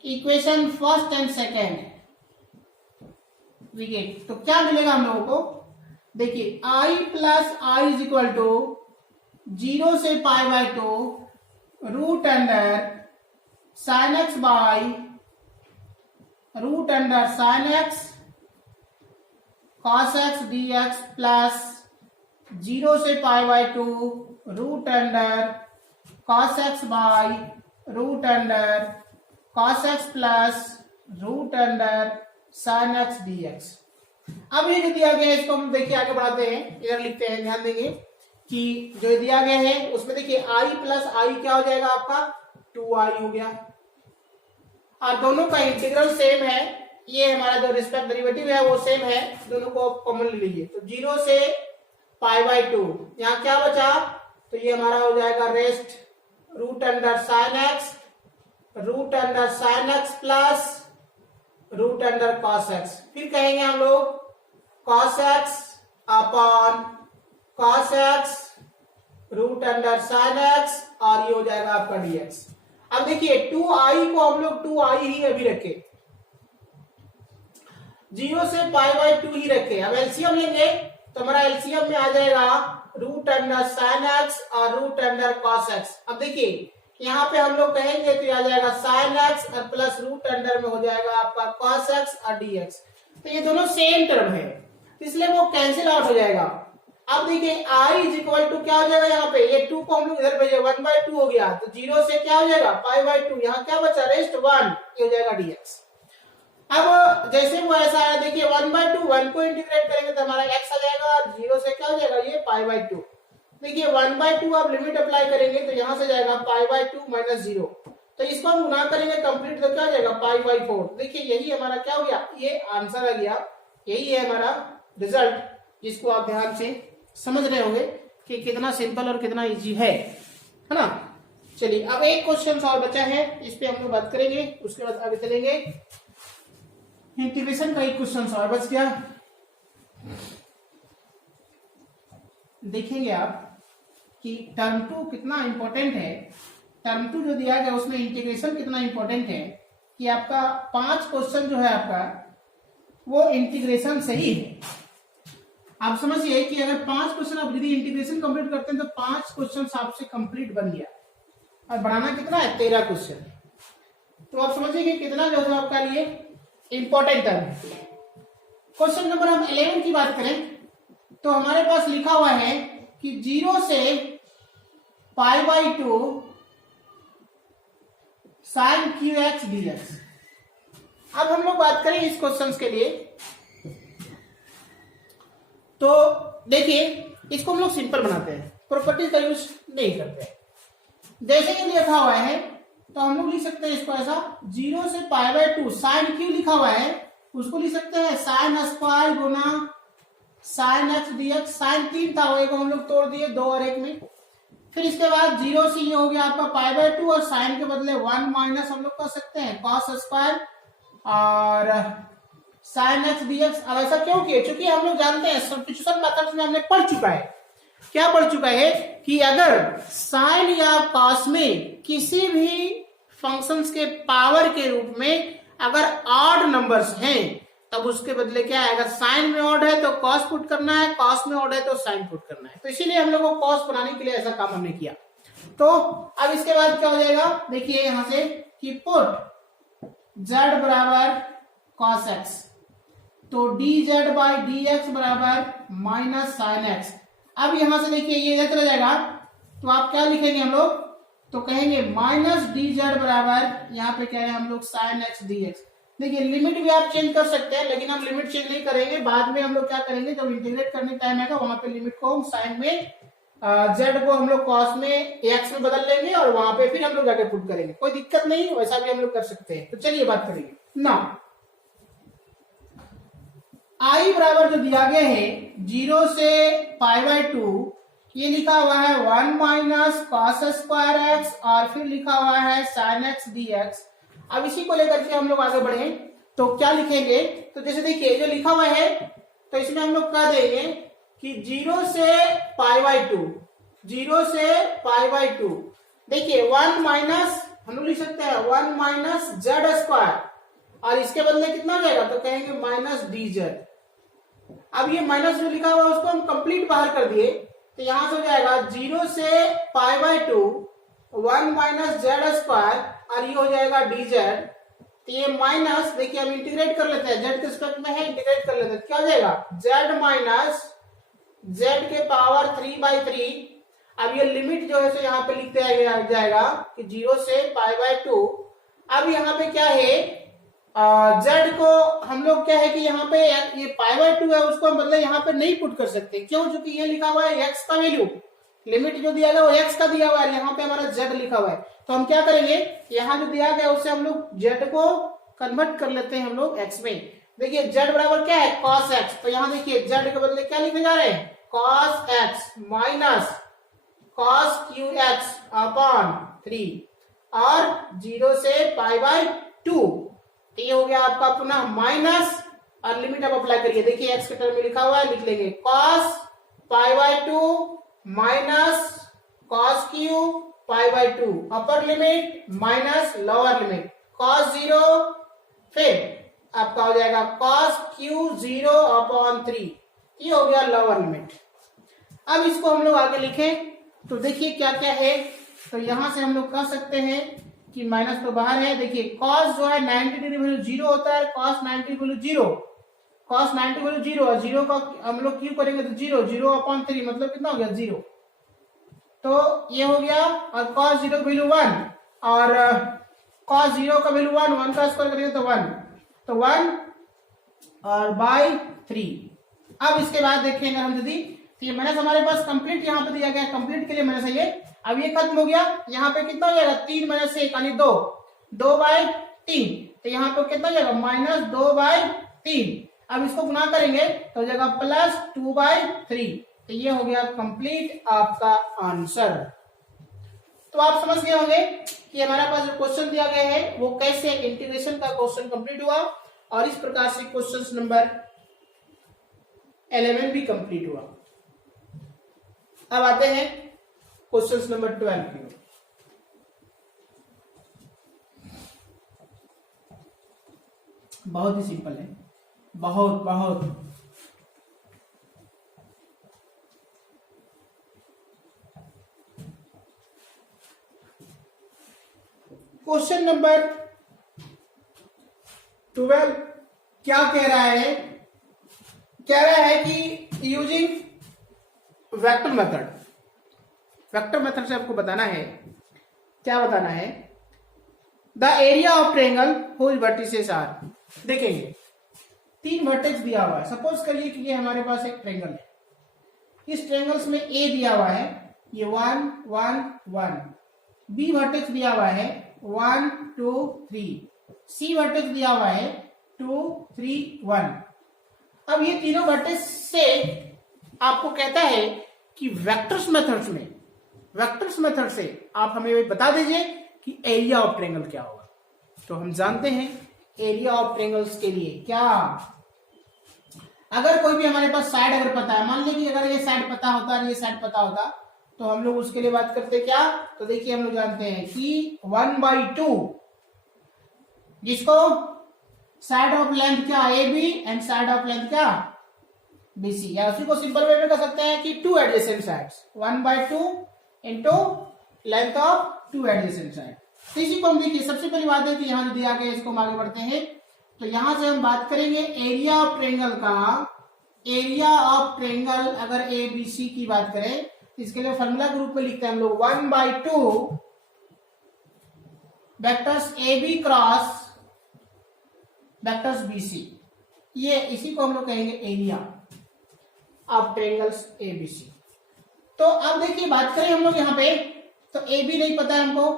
equation first and second, देखिए तो क्या मिलेगा हम लोगों को। देखिए i प्लस i इज इक्वल टू 0 से π/2 root under sine x by root under sine x cos x dx plus 0 से π/2 root under cos x by root under cos x plus root under sine x dx। अब ये जो दिया गया है इसको हम देखिए आगे बढ़ाते हैं, इधर लिखते हैं, ध्यान देंगे कि जो दिया गया है उसमें देखिए i प्लस i क्या हो जाएगा आपका 2i हो गया, और दोनों का इंटीग्रल सेम है, ये हमारा जो रिस्पेक्ट डेरिवेटिव है वो सेम है, दोनों को कॉमन ले लीजिए। तो 0 से π/2 यहाँ क्या बचा, तो ये हमारा हो जाएगा rest root under sine x root under sine x plus root under cos x, फिर कहेंगे हम लोग cos x upon cos x root under sine x और ये हो जाएगा आपका dx। अब देखिए 2i को हम लोग 2i ही अभी रखे, 0 से π/2 ही रखे। अब एलसीएम लेंगे तो हमारा एलसीएम में आ जाएगा रूट अंडर साइन एक्स और रूट अंडर कॉस एक्स। अब देखिए यहाँ पे हम लोग कहेंगे तो आ जाएगा साइन एक्स और प्लस रूट अंडर में हो जाएगा आपका कॉस एक्स और dx। तो ये दोनों सेम टर्म है इसलिए वो कैंसिल आउट हो जाएगा। अब देखिए आई इज इक्वल टू क्या हो जाएगा यहाँ पे, ये 2 को हम लोग इधर भेजे 1/2 हो गया, तो 0 से क्या हो जाएगा π/2, यहाँ क्या बचा रेस्ट 1, ये हो जाएगा dx। अब जैसे वो ऐसा है देखिए 1/2, 1 को इंटीग्रेट करेंगे तो हमारा x आ जाएगा, और 0 से क्या हो जाएगा ये π/2। देखिए 1/2 आप लिमिट अप्लाई करेंगे तो यहाँ से जाएगा π/2 माइनस 0, तो इसको हम गुना करेंगे कंप्लीट तो क्या हो जाएगा π/4। देखिए यही हमारा क्या हो गया, ये आंसर आ गया, यही है हमारा रिजल्ट, जिसको आप ध्यान से समझ रहे होंगे कि कितना सिंपल और कितना इजी है ना। चलिए अब एक क्वेश्चन और बचा है, इस पे हम लोग बात करेंगे, उसके बाद आगे चलेंगे। इंटीग्रेशन का एक क्वेश्चन और बच गया, देखेंगे आप कि टर्म 2 कितना इंपॉर्टेंट है। टर्म 2 जो दिया गया उसमें इंटीग्रेशन कितना इंपॉर्टेंट है कि आपका 5 क्वेश्चन जो है आपका वो इंटीग्रेशन से ही है। आप समझिए कि अगर 5 क्वेश्चन आप यदि इंटीग्रेशन कंप्लीट करते हैं तो 5 क्वेश्चन आपसे कंप्लीट बन गया, और बनाना कितना है 13 क्वेश्चन। तो आप समझिए कि कितना जो है आपका लिए इंपॉर्टेंट है। क्वेश्चन नंबर हम 11 की बात करें तो हमारे पास लिखा हुआ है कि 0 से π/2 sin qx dx। अब हम लोग बात करें इस क्वेश्चन के लिए, तो देखिए इसको हम लोग सिंपल बनाते हैं, प्रॉपर्टीज का यूज नहीं करते। जैसे कि लिखा हुआ है तो हम लोग लिख सकते हैं इसको ऐसा, 0 से π/2 sin q लिखा हुआ है उसको लिख सकते हैं sin स्क्वायर गुना sin x dx। साइन 3 था, वो हम लोग तोड़ दिए 2 और 1 में। फिर इसके बाद 0 से ये हो गया आपका π/2 और साइन के बदले 1 माइनस हम लोग कर सकते हैं cos स्क्वायर और sin x dx। अब ऐसा क्यों किए, क्योंकि हम लोग जानते हैं सब्स्टिट्यूशन मेथड्स में हमने पढ़ चुका है, क्या पढ़ चुका है कि अगर साइन या cos में किसी भी फंक्शंस के पावर के रूप में अगर ऑड नंबर्स हैं तब उसके बदले क्या है, अगर साइन में ऑड है तो cos पुट करना है, cos में ऑड है तो साइन पुट करना है। तो इसीलिए हम लोग को cos बनाने के लिए ऐसा काम हमने किया। तो अब इसके बाद क्या हो जाएगा, देखिए यहां से कि पुट z बराबर cos x, तो dz बाई dx बराबर माइनस साइन x। अब यहां से देखिए ये इधर चला जाएगा तो आप क्या लिखेंगे हम लोग, तो कहेंगे माइनस dz बराबर यहाँ पे क्या है हम लोग साइन x dx। देखिए लिमिट भी आप चेंज कर सकते हैं, लेकिन हम लिमिट चेंज नहीं करेंगे, बाद में हम लोग क्या करेंगे जब इंटीग्रेट करने टाइम आएगा वहां पे लिमिट को हम साइन में z को हम लोग cos में x में बदल लेंगे और वहां पे फिर हम लोग जाके पुट करेंगे, कोई दिक्कत नहीं, वैसा भी हम लोग कर सकते हैं। तो चलिए बात करेंगे ना, i बराबर जो दिया गया है 0 से π/2, ये लिखा हुआ है 1 माइनस cos स्क्वायर x और फिर लिखा हुआ है sin x dx। अब इसी को लेकर के हम लोग आगे बढ़े तो क्या लिखेंगे, तो जैसे देखिए जो लिखा हुआ है तो इसमें हम लोग कह देंगे कि 0 से π/2, 0 से π/2 देखिए 1 माइनस हम लोग लिख सकते हैं 1 माइनस जेड स्क्वायर और इसके बदले कितना हो जाएगा, तो कहेंगे माइनस dz। अब ये माइनस जो लिखा हुआ है उसको हम कंप्लीट बाहर कर दिए तो यहां से हो जाएगा 0 से π/2 1 माइनस जेड स्क्वायर और ये हो जाएगा dz। तो ये माइनस देखिए हम इंटीग्रेट कर लेते हैं, z के रिस्पेक्ट में है, इंटीग्रेट कर लेते हैं, क्या हो जाएगा z माइनस z के पावर 3/3। अब ये लिमिट जो है सो यहाँ पे लिखते जाएगा कि 0 से π/2। अब यहाँ पे क्या है z को हम लोग क्या है कि यहाँ पे ये π/2 है उसको हम बदले यहाँ पे नहीं पुट कर सकते, क्यों, क्योंकि ये लिखा हुआ है x का वैल्यू, लिमिट जो दिया गया वो x का दिया हुआ है, यहाँ पे हमारा z लिखा हुआ है। तो हम क्या करेंगे, यहाँ जो दिया गया उससे हम लोग z को कन्वर्ट कर लेते हैं हम लोग x में। देखिए z बराबर क्या है cos x, तो यहाँ देखिए z के बदले क्या लिखे जा रहे हैं cos x minus cos qx upon 3 और 0 से π/2। ये हो गया आपका पुनः माइनस और लिमिट अब अप्लाई करिए, देखिए x के टर्म में लिखा हुआ है, लिख लेंगे cos π/2 minus cos q π/2 upper limit minus lower limit cos 0, फिर आपका हो जाएगा cos q 0 अपॉन 3, ये हो गया लोअर लिमिट। अब इसको हम लोग आगे लिखें तो देखिए क्या क्या है, तो यहां से हम लोग कह सकते हैं कि माइनस तो बाहर है, देखिए cos जो है 90 डिग्री वैल्यू 0 होता है, cos 90 वैल्यू 0 cos 90 वैल्यू 0 और 0 का हम लोग क्यों करेंगे तो 0/3 मतलब कितना हो गया 0। तो ये हो गया और cos 0 का वैल्यू 1 और cos 0 का वैल्यू 1 का स्क्वायर करेंगे तो 1, तो 1 और बाई 3। अब इसके बाद देखेंगे हम यदि तो ये माइनस हमारे पास कंप्लीट यहाँ पे दिया गया है, कंप्लीट के लिए माइनस है ये। अब ये खत्म हो गया, यहाँ पे कितना हो जाएगा 3 माइनस 1 यानी 2, 2/3, तो यहाँ पे कितना हो जाएगा -2/3। अब इसको गुना करेंगे तो हो जाएगा +2/3, तो ये हो गया कंप्लीट आपका आंसर। तो आप समझ गए होंगे कि हमारे पास जो क्वेश्चन दिया गया है वो कैसे इंटीग्रेशन का क्वेश्चन कंप्लीट हुआ और इस प्रकार से क्वेश्चन नंबर 11 भी कंप्लीट हुआ। अब आते हैं क्वेश्चन नंबर 12 की ओर। बहुत ही सिंपल है, बहुत बहुत। क्वेश्चन नंबर 12 क्या कह रहा है? कह रहा है कि using vector method, vector method से आपको बताना है, क्या बताना है, the area of triangle whose vertices are. देखेंगे 3 वर्टेक्स दिया हुआ है, सपोज करिए कि ये हमारे पास एक ट्रायंगल है, इस ट्रायंगल्स में ए दिया हुआ है ये 1 1 1, बी वर्टेक्स दिया हुआ है 1 2 3, सी वर्टेक्स दिया हुआ है 2 3 1। अब ये तीनों वर्टेक्स से आपको कहता है कि वेक्टर्स मेथड से आप हमें बता दीजिए कि एरिया ऑफ ट्रायंगल क्या होगा। तो हम जानते हैं एरिया ऑफ ट्रायंगल्स के लिए क्या, अगर कोई भी हमारे पास साइड अगर पता है, मान लीजिए अगर ये साइड पता होता और ये साइड पता होता तो हम लोग उसके लिए बात करते क्या, तो देखिए हम लोग जानते हैं कि 1/2, जिसको साइड ऑफ लेंथ क्या A B and side of length क्या बी सी, या उसी को सिंपल वे में कर सकते हैं कि 2 adjacent sides 1/2 into length of 2 adjacent side. तो इसी को हम देखिए, सबसे पहली बात है कि यहाँ जो दिया गया इसको हम आगे बढ़ते हैं। तो यहां से हम बात करेंगे एरिया ऑफ ट्रायंगल का। एरिया ऑफ ट्रायंगल अगर ए बी सी की बात करें तो इसके लिए फॉर्मूला के रूप में लिखते हैं हम लोग 1/2 vectors A B cross vectors B C, ये इसी को हम लोग कहेंगे area of triangles A B C. तो अब देखिए बात करें हम लोग यहाँ पे, तो ए बी नहीं पता है हमको,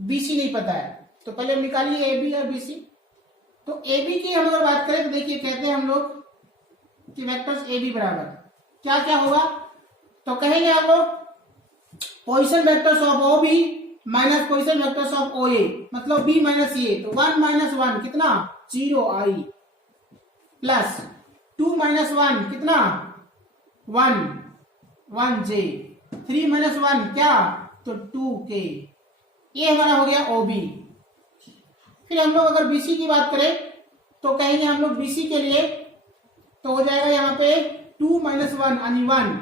बी सी नहीं पता है, तो पहले हम निकालिए ए बी और बी सी। तो ए बी की हम अगर बात करें तो देखिए कहते हैं हम लोग कि वेक्टर्स ए बी बराबर क्या क्या होगा, तो कहेंगे आप लोग position vectors of O B minus position vectors of O A, मतलब बी माइनस ए, तो 1 - 1 कितना 0 आई, प्लस 2 - 1 कितना 1 1 जे, 3 - 1 क्या तो 2 के, ये हमारा हो गया ओ बी। फिर हम लोग अगर बीसी की बात करें तो कहेंगे हम लोग बीसी के लिए तो हो जाएगा यहाँ पे 2 - 1 यानी 1,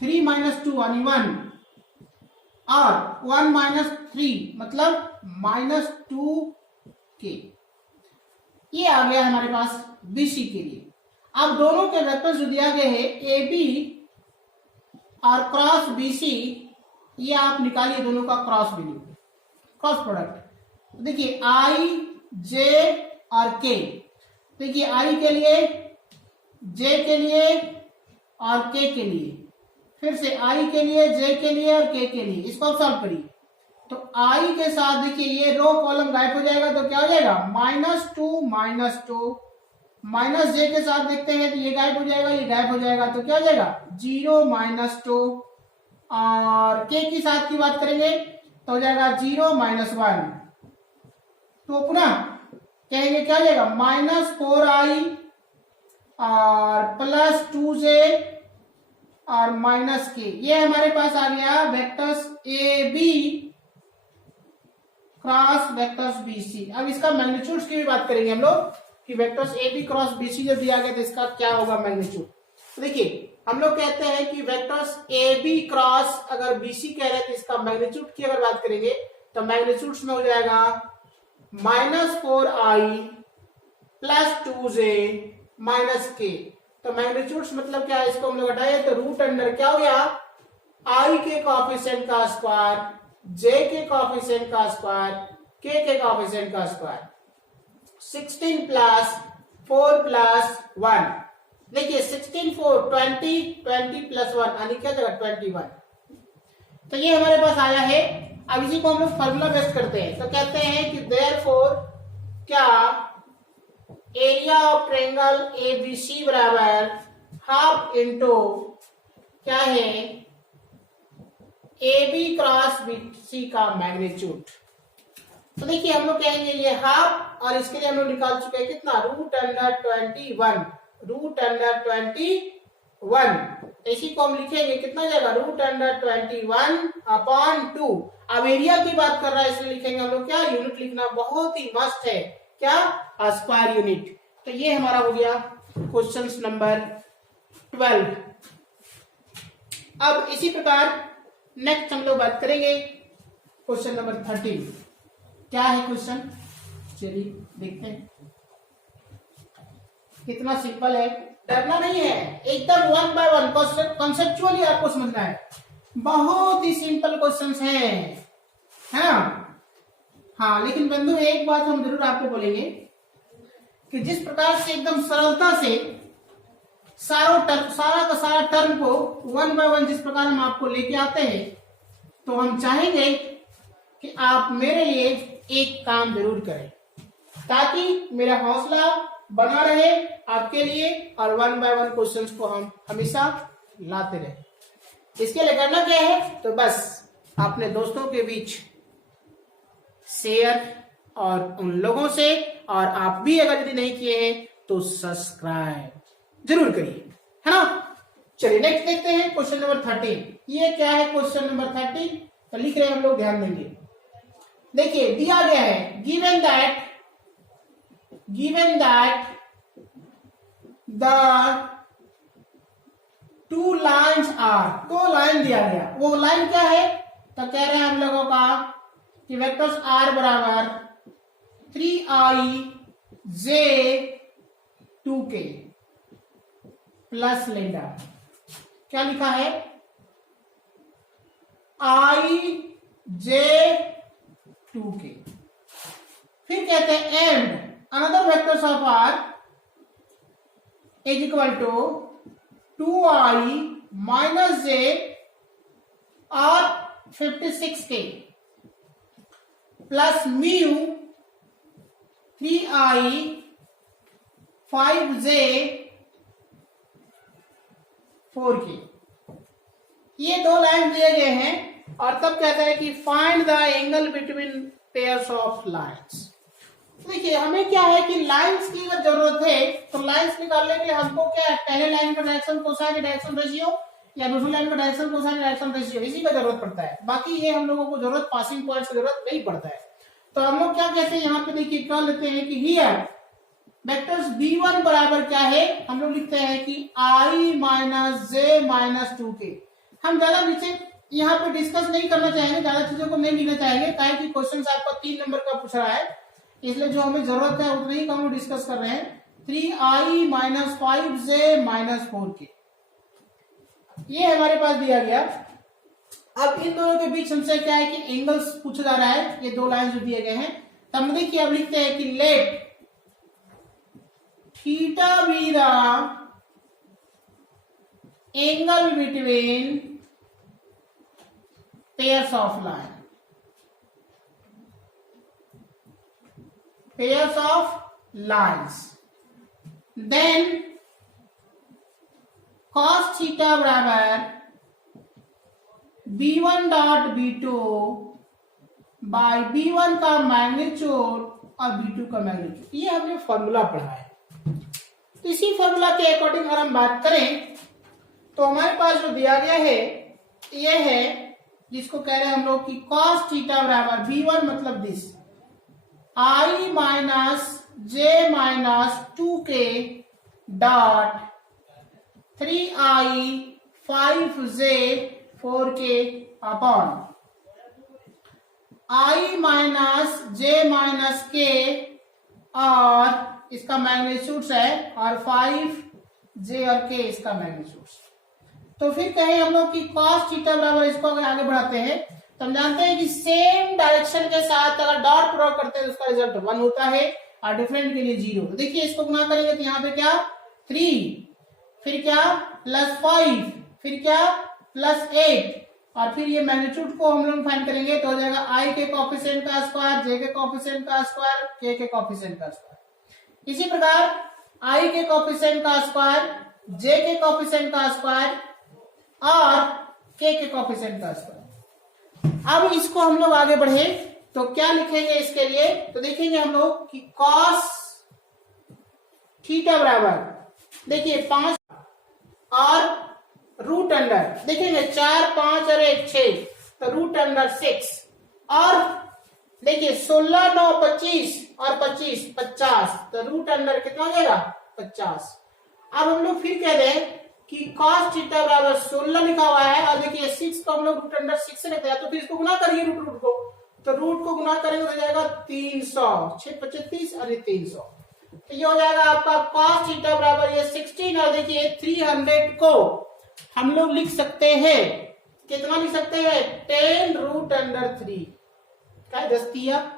3 - 2 यानी 1 और 1 - 3 मतलब -2 के, ये आ गया हमारे पास बीसी के लिए। अब दोनों के वेक्टर जो दिया गया है ए बी और क्रॉस बीसी, ये आप निकालिए दोनों का क्रॉस वैल्यू, क्रॉस प्रोडक्ट। देखिए आई जे और के, देखिए आई के लिए, जे के लिए और के लिए, फिर से आई के लिए, जे के लिए और के लिए, इसको आप सॉल्व करिए। तो आई के साथ देखिए ये रो कॉलम गायब हो जाएगा, तो क्या हो जाएगा -2 माइनस जे के साथ देखते हैं तो ये गायब हो जाएगा, ये गायब हो जाएगा, तो क्या हो जाएगा 0 - 2 और के की साथ की बात करेंगे तो हो जाएगा 0 - 1, तो पुनः कहेंगे क्या हो जाएगा -4i और +2j और -k, ये हमारे पास आ गया vectors A B cross vectors B C. अब इसका मैग्नीट्यूड की भी बात करेंगे हम लोग कि vectors A B cross B C जो दिया गया तो इसका क्या होगा मैग्नीट्यूड। तो देखिए हम लोग कहते हैं कि वेक्टर्स ए बी क्रॉस अगर बी सी कह रहे हैं तो इसका मैग्नीट्यूड की अगर बात करेंगे तो मैग्नीट्यूड में हो जाएगा -4i +2j माइनस के। तो मैग्नीट्यूड्स मतलब क्या है, इसको हम लोग हटाए तो रूट अंडर क्या हो गया, आई के कॉफिशिएंट का स्क्वायर, जे के कॉफिशिएंट का स्क्वायर, के कॉफिशिएंट का स्क्वायर। 16 प्लस 4 प्लस 1, देखिए 16 4 20, 20 प्लस 1 यानी क्या जगह 21। तो ये हमारे पास आया है। अब इसी को हम लोग फॉर्मूला बेस्ट करते हैं, तो कहते हैं कि देयरफॉर क्या एरिया ऑफ ट्रायंगल एबीसी बराबर हाफ इंटू क्या है AB क्रॉस BC का मैग्नीट्यूड। तो देखिए हम लोग कहेंगे ये हाफ, और इसके लिए हम लोग निकाल चुके हैं कितना, रूट अंडर 21, रूट अंडर 21। इसी को हम लिखेंगे कितना जाएगा, रूट अंडर 21 अपॉन 2। अब एरिया की बात कर रहा है इसलिए लिखेंगे हम लोग क्या, यूनिट लिखना बहुत ही मस्त है, क्या, स्क्वायर यूनिट। तो ये हमारा हो गया क्वेश्चन नंबर 12। अब इसी प्रकार नेक्स्ट हम लोग बात करेंगे क्वेश्चन नंबर 13। क्या है क्वेश्चन, चलिए देखते हैं। कितना सिंपल है, डरना नहीं है, एकदम 1 बाय 1 कॉन्सेप्चुअली आपको समझना है। बहुत ही सिंपल क्वेश्चंस हैं, है ना। हाँ, लेकिन बंधु एक बात हम जरूर आपको बोलेंगे कि जिस प्रकार से एकदम सरलता से सारा का सारा टर्म को 1 बाय 1 जिस प्रकार हम आपको लेके आते हैं, तो हम चाहेंगे कि आप मेरे लिए एक काम जरूर करें, ताकि मेरा हौसला बना रहे आपके लिए, और 1 बाय 1 क्वेश्चंस को हम हमेशा लाते रहे। इसके लिए करना क्या है, तो बस अपने दोस्तों के बीच शेयर, और उन लोगों से, और आप भी अगर यदि नहीं किए हैं तो सब्सक्राइब जरूर करिए, है ना। चलिए नेक्स्ट देखते हैं क्वेश्चन नंबर 13। ये क्या है क्वेश्चन नंबर 13, तो लिख रहे हैं हम लोग, ध्यान देंगे। देखिए दिया गया है, given that the two lines are, दो लाइन दिया गया, वो लाइन क्या है, तो कह रहे हैं हम लोगों का कि वेक्टर्स आर बराबर 3i j 2k प्लस लेंडा। क्या लिखा है, i j 2k। फिर कहते हैं and another vectors of r is equal to 2i minus j और 56k plus mu 3i 5j 4k। ये दो लाइन दिए गए हैं, और तब कहता है कि find the angle between pairs of lines. देखिए हमें क्या है कि लाइंस की अगर जरूरत है, तो लाइंस निकालने के लिए हमको क्या है, पहले लाइन का डायरेक्शन कोसाइन डायरेक्शन रेशियो, या दूसरी लाइन का डायरेक्शन कोसाइन डायरेक्शन रेशियो, इसी का जरूरत पड़ता है। बाकी ये हम लोगों को जरूरत पासिंग पॉइंट्स की जरूरत नहीं पड़ता है। तो हम लोग क्या कहते हैं, यहाँ पे देखिए क्या लेते हैं कि हियर वेक्टर्स b1 बराबर क्या है, हम लोग लिखते हैं कि i minus J minus 2k। हम ज्यादा नीचे यहाँ पे डिस्कस नहीं करना चाहेंगे, ज्यादा चीजों को नहीं लिखना चाहेंगे, काहे कि क्वेश्चन आपका 3 नंबर का पूछ रहा है, इसलिए जो हमें जरूरत है उतने ही का हम लोग डिस्कस कर रहे हैं। 3i minus 5j minus 4k, ये हमारे पास दिया गया। अब इन दोनों के बीच हमसे क्या है कि एंगल्स पूछा जा रहा है, ये दो लाइन जो दिए गए हैं। तब देखिए अब लिखते हैं कि let theta be the angle between pairs of line, pairs of lines, then cos theta बराबर b1 dot b2 bye b1 का मैग्नीट्यूड और b2 का मैग्नीट्यूड। ये हमने फॉर्मूला पढ़ा है। तो इसी फॉर्मूला के अकॉर्डिंग अगर हम बात करें, तो हमारे पास जो दिया गया है ये है, जिसको कह रहे हैं हम लोग कि cos थीटा बराबर b1 मतलब this i minus j minus 2k dot 3i 5j 4k upon i minus j minus k और इसका मैग्नीट्यूड है और 5j और k इसका मैग्नीट्यूड। तो फिर कहें हम लोग कि cos थीटा बराबर, इसको अगर आगे बढ़ाते हैं तो हम जानते हैं कि सेम डायरेक्शन के साथ अगर डॉट प्रोडक्ट करते हैं तो उसका रिजल्ट 1 होता है और डिफरेंट के लिए 0। तो देखिए इसको गुना करेंगे तो यहाँ पे क्या 3, फिर क्या +5, फिर क्या +8 और फिर ये मैग्नीट्यूड को हम लोग फाइंड करेंगे तो हो जाएगा i के कोएफिशिएंट का स्क्वायर, j के कोएफिशिएंट का स्क्वायर, k के कोएफिशिएंट का स्क्वायर। इसी प्रकार i के कोएफिशिएंट का स्क्वायर, j के कोएफिशिएंट का स्क्वायर और k के कोएफिशिएंट का स्क्वायर। अब इसको हम लोग आगे बढ़े तो क्या लिखेंगे इसके लिए, तो देखेंगे हम लोग कि cos थीटा बराबर, देखिए 5 और रूट अंडर, देखेंगे 4, 5 और 1 6, तो रूट अंडर 6 और देखिए 16, 9, 25 और 25 50, तो रूट अंडर कितना हो जाएगा 50। अब हम लोग फिर कह दें कि cos थीटा बराबर 16 लिखा हुआ है और देखिए 6 को हम लोग रूट अंडर 6 से लेते हैं, तो फिर इसको गुना करिए रूट को, तो रूट को गुना करेंगे तो हो जाएगा 300, 6 25 30 और 300, तो ये हो जाएगा आपका cos थीटा बराबर ये 16 और देखिए 300 को हम लोग लिख सकते हैं, कितना लिख सकते हैं 10 रूट अंडर 3, क्या 10 दिया,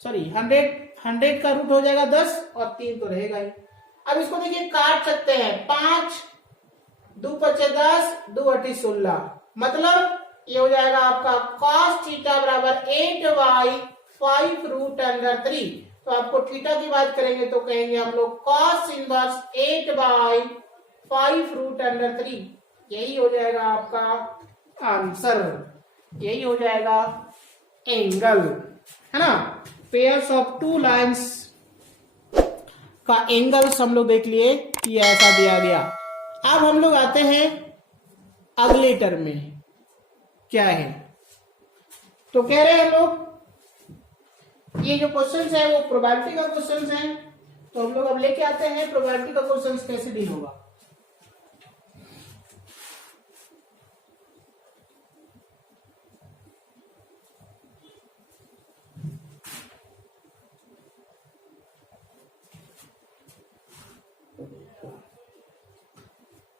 सॉरी 100 का रूट हो जाएगा 10 और 3 तो रहेगा ही। अब इसको देखिए काट सकते हैं, 5 2 5 10, 2 8 16, मतलब ये हो जाएगा आपका cos थीटा बराबर 8/5 रूट अंडर 3। तो आपको थीटा की बात करेंगे तो कहेंगे हम लोग cos इनवर्स 8/5 रूट अंडर 3, यही हो जाएगा आपका आंसर, यही हो जाएगा एंगल, है ना। पेयर्स ऑफ टू लाइंस का एंगल्स हम लोग देख लिए कि ऐसा दिया गया। अब हम लोग आते हैं अगले टर्म में, क्या है, तो कह रहे हैं हम लोग ये जो क्वेश्चंस है वो प्रोबेबिलिटी का क्वेश्चंस है, तो हम लोग अब लेके आते हैं प्रोबेबिलिटी का क्वेश्चंस कैसे डील होगा।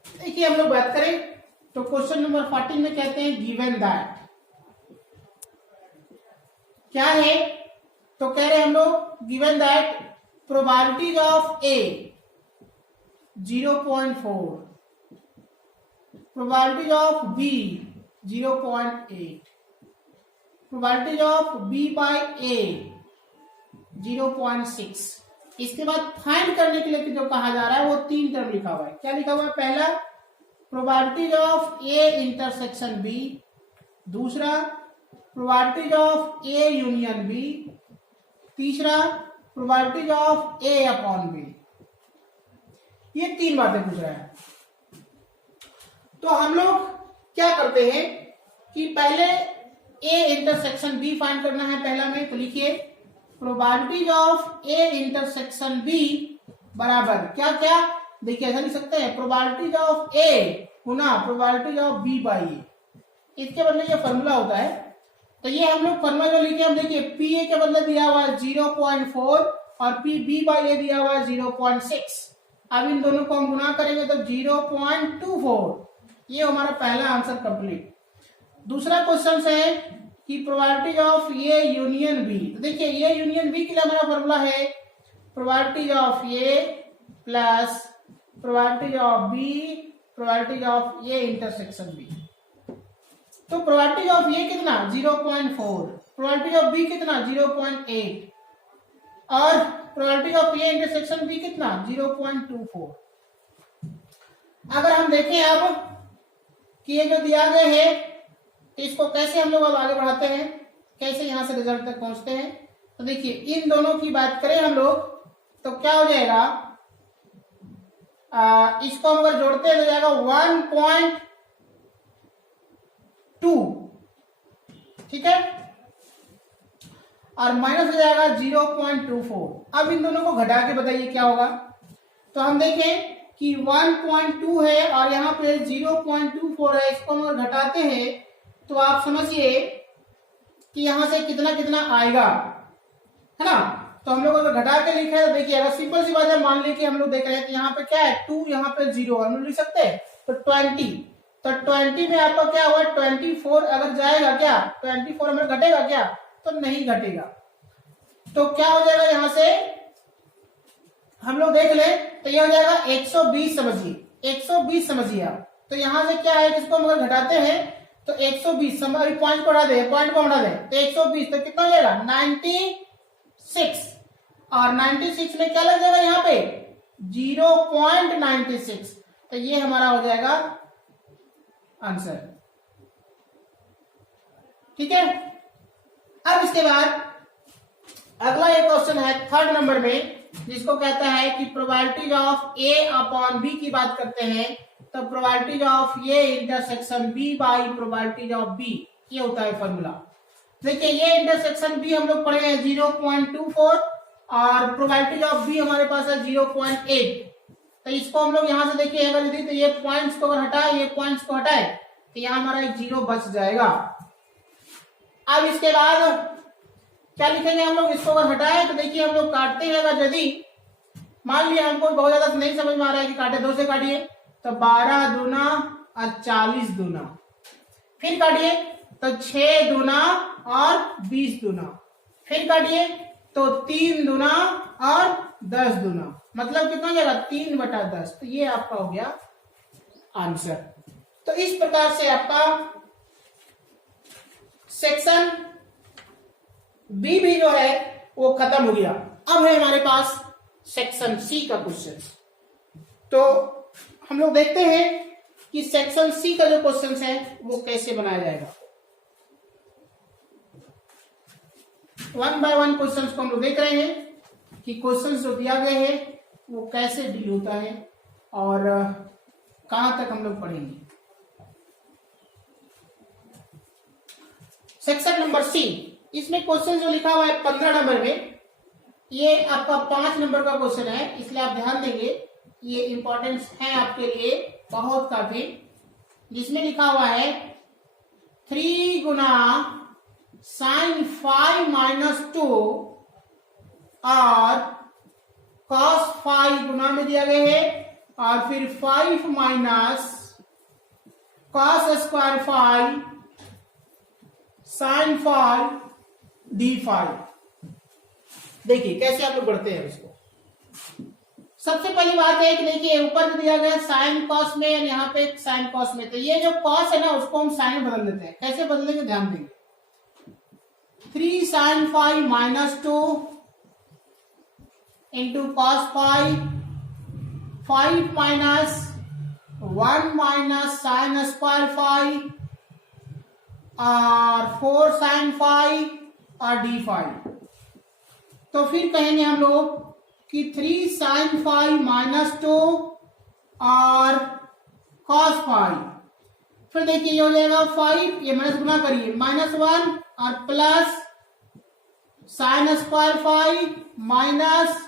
देखिए हम लोग बात करें तो क्वेश्चन नंबर 14 में कहते हैं गिवन दैट, क्या है, तो कह रहे हैं हम लोग given that probabilities of A 0.4, probabilities of B 0.8, probabilities of B by A 0.6। इसके बाद फाइंड करने के लिए जो कहा जा रहा है वो 3 टर्म लिखा हुआ है। क्या लिखा हुआ है, पहला probabilities of A intersection B, दूसरा probabilities of A union B, तीसरा probabilities of A upon B. ये 3 बातें पूछ रहा है। तो हम लोग क्या करते हैं कि पहले ए इंटरसेक्शन बी फाइंड करना है पहला में, तो लिखिए probabilities of A intersection B बराबर क्या क्या, देखिए ऐसा लिख सकते हैं प्रोबेबिलिटीज ऑफ ए गुना probabilities of B by A, इसके बदले ये फॉर्मूला होता है। तो ये हम लोग फॉर्मूला जो लिखे, हम देखिए पी ए के बदले दिया हुआ है 0.4 और पी बी बाई ए दिया हुआ है 0.6। अब इन दोनों को हम गुना करेंगे तो 0.24, ये हमारा पहला आंसर कंप्लीट। दूसरा क्वेश्चन है कि probabilities of A union B, तो देखिए ये यूनियन बी के लिए हमारा फॉर्मूला है probabilities of A plus probabilities of B probabilities of A intersection B. तो प्रोबेबिलिटी ऑफ ए कितना 0.4, प्रोबेबिलिटी ऑफ बी कितना 0.8 और probability of A intersection B कितना 0.24। अगर हम देखें अब कि ये जो दिया गया है इसको कैसे हम लोग अब आगे बढ़ाते हैं, कैसे यहां से रिजल्ट तक पहुंचते हैं, तो देखिए इन दोनों की बात करें हम लोग तो क्या हो जाएगा, इसको हम अगर जोड़ते हैं तो जाएगा 1.2, ठीक है, और माइनस हो जाएगा 0.24। अब इन दोनों को घटा के बताइए क्या होगा, तो हम देखें कि 1.2 है और यहाँ पे 0.24 है, इसको हम अगर घटाते हैं तो आप समझिए कि यहां से कितना कितना आएगा, है ना। तो हम लोग अगर घटा के लिखे तो देखिए, अगर सिंपल सी बात है, मान लीजिए कि हम लोग देख रहे हैं कि यहाँ पे क्या है 2, यहाँ पे 0, हम लोग लिख सकते हैं तो 20, तो 20 में आपका क्या हुआ 24 अगर जाएगा क्या 24 हमें घटेगा क्या, तो नहीं घटेगा। तो क्या हो जाएगा यहाँ से हम लोग देख ले तो ये हो जाएगा 120, समझिए 120 समझिए आप। तो यहाँ से क्या है, इसको हम अगर घटाते हैं तो 120, अभी पॉइंट को हटा दे, पॉइंट को हटा दे तो 120, तो कितना हो जाएगा 96, और 96 में क्या लग जाएगा यहाँ पे 0.96, तो ये हमारा हो जाएगा आंसर। ठीक है, अब इसके बाद अगला एक क्वेश्चन है 3rd नंबर में, जिसको कहता है कि probability of A upon B की बात करते हैं, तो probability of A intersection B by probability of B, ये होता है फॉर्मूला। देखिए ये इंटरसेक्शन बी हम लोग पढ़े हैं 0.24 और प्रोबेबिलिटी ऑफ बी हमारे पास है 0.8, तो इसको हम लोग यहां से देखिए अगर यदि तो ये पॉइंट्स को अगर हटाए, ये पॉइंट्स को हटाए तो यहाँ हमारा एक 0 बच जाएगा। अब इसके बाद क्या लिखेंगे हम लोग, इसको अगर हटाए तो देखिए हम लोग काटते हैं, अगर यदि मान लिया हमको बहुत ज्यादा नहीं समझ में आ रहा है कि काटे, 2 से काटिए तो 12 दूना और 40 दूना, फिर काटिए तो 6 दूना और 20 दूना, फिर काटिए तो 3 दूना और 10 दूना, मतलब कितना हो जाएगा 3/10, तो ये आपका हो गया आंसर। तो इस प्रकार से आपका सेक्शन बी भी जो है वो खत्म हो गया। अब है हमारे पास सेक्शन सी का क्वेश्चन, तो हम लोग देखते हैं कि सेक्शन सी का जो क्वेश्चन है वो कैसे बनाया जाएगा। 1 बाय 1 क्वेश्चंस को हम लोग देख रहे हैं कि क्वेश्चंस जो दिया गए हैं वो कैसे डील होता है और कहां तक हम लोग पढ़ेंगे। सेक्शन नंबर सी, इसमें क्वेश्चन जो लिखा हुआ है 15 नंबर में, ये आपका 5 नंबर का क्वेश्चन है, इसलिए आप ध्यान देंगे, ये इंपॉर्टेंस है आपके लिए बहुत काफी, जिसमें लिखा हुआ है 3 गुना sin 5 माइनस 2 और cos 5 गुना में दिया गया है, और फिर 5 minus cos square 5 sin 5 d5। देखिए कैसे आप लोग बढ़ते हैं इसको। सबसे पहली बात है कि देखिए ऊपर जो दिया गया साइन कॉस में और यहाँ पे साइन कॉस में, तो ये जो कॉस है ना उसको हम साइन में बदल देते हैं। कैसे बदलेंगे ध्यान देंगे, 3 sin 5 minus 2 into cos 5, 5 minus 1 minus sign square 5 और 4 sin 5 और d5। तो फिर कहेंगे हम लोग कि 3 sin 5 माइनस 2 और cos 5, फिर देखिए ये हो जाएगा 5, ये माइनस गुना करिए -1 और plus sign square 5 minus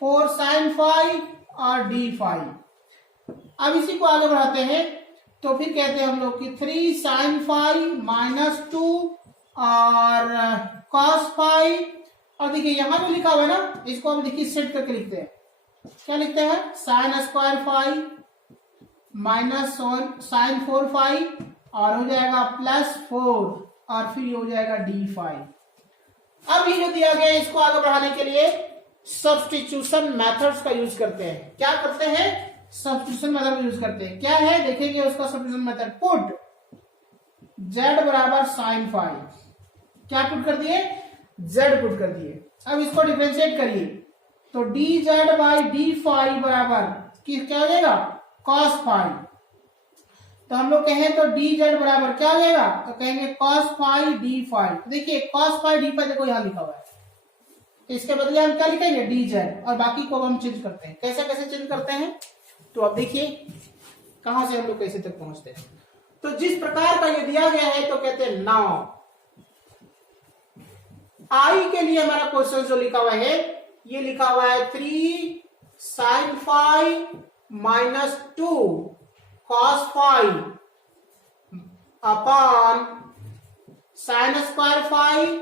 4 sin 5 और d5। अब इसी को आगे बढ़ाते हैं, तो फिर कहते हैं हम लोग कि 3 sin 5 माइनस 2 और cos 5, और देखिए यहां जो लिखा हुआ है ना इसको हम देखिए सेट करके लिखते हैं। क्या लिखते हैं, साइन स्क्वायर 5 माइनस साइन 4 5 और हो जाएगा +4 और फिर हो जाएगा d5। अब ये जो दिया गया है इसको आगे बढ़ाने के लिए सब्स्टिट्यूशन मेथड्स का यूज करते हैं। क्या करते हैं, सब्स्टिट्यूशन मेथड का यूज करते हैं। क्या है देखेंगे उसका सब्स्टिट्यूशन मेथड, पुट z बराबर साइन 5, क्या पुट कर दिए, z पुट कर दिए। अब इसको डिफरेंशिएट करिए तो dz बाई d5 बराबर क्या हो जाएगा, cos 5। तो हम लोग कहें तो dz बराबर क्या हो जाएगा, तो कहेंगे cos 5 d5। देखिए cos 5 d5 देखो यहां लिखा हुआ है, तो इसके बदले हम क्या लिखेंगे dz, और बाकी को हम चेंज करते हैं। कैसे कैसे चेंज करते हैं, तो अब देखिए कहां से हम लोग कैसे तक पहुंचते हैं। तो जिस प्रकार का ये दिया गया है तो कहते हैं नाउ आई के लिए हमारा क्वेश्चन जो लिखा हुआ है ये लिखा हुआ है 3 sin 5 minus 2 cos 5 upon sine square 5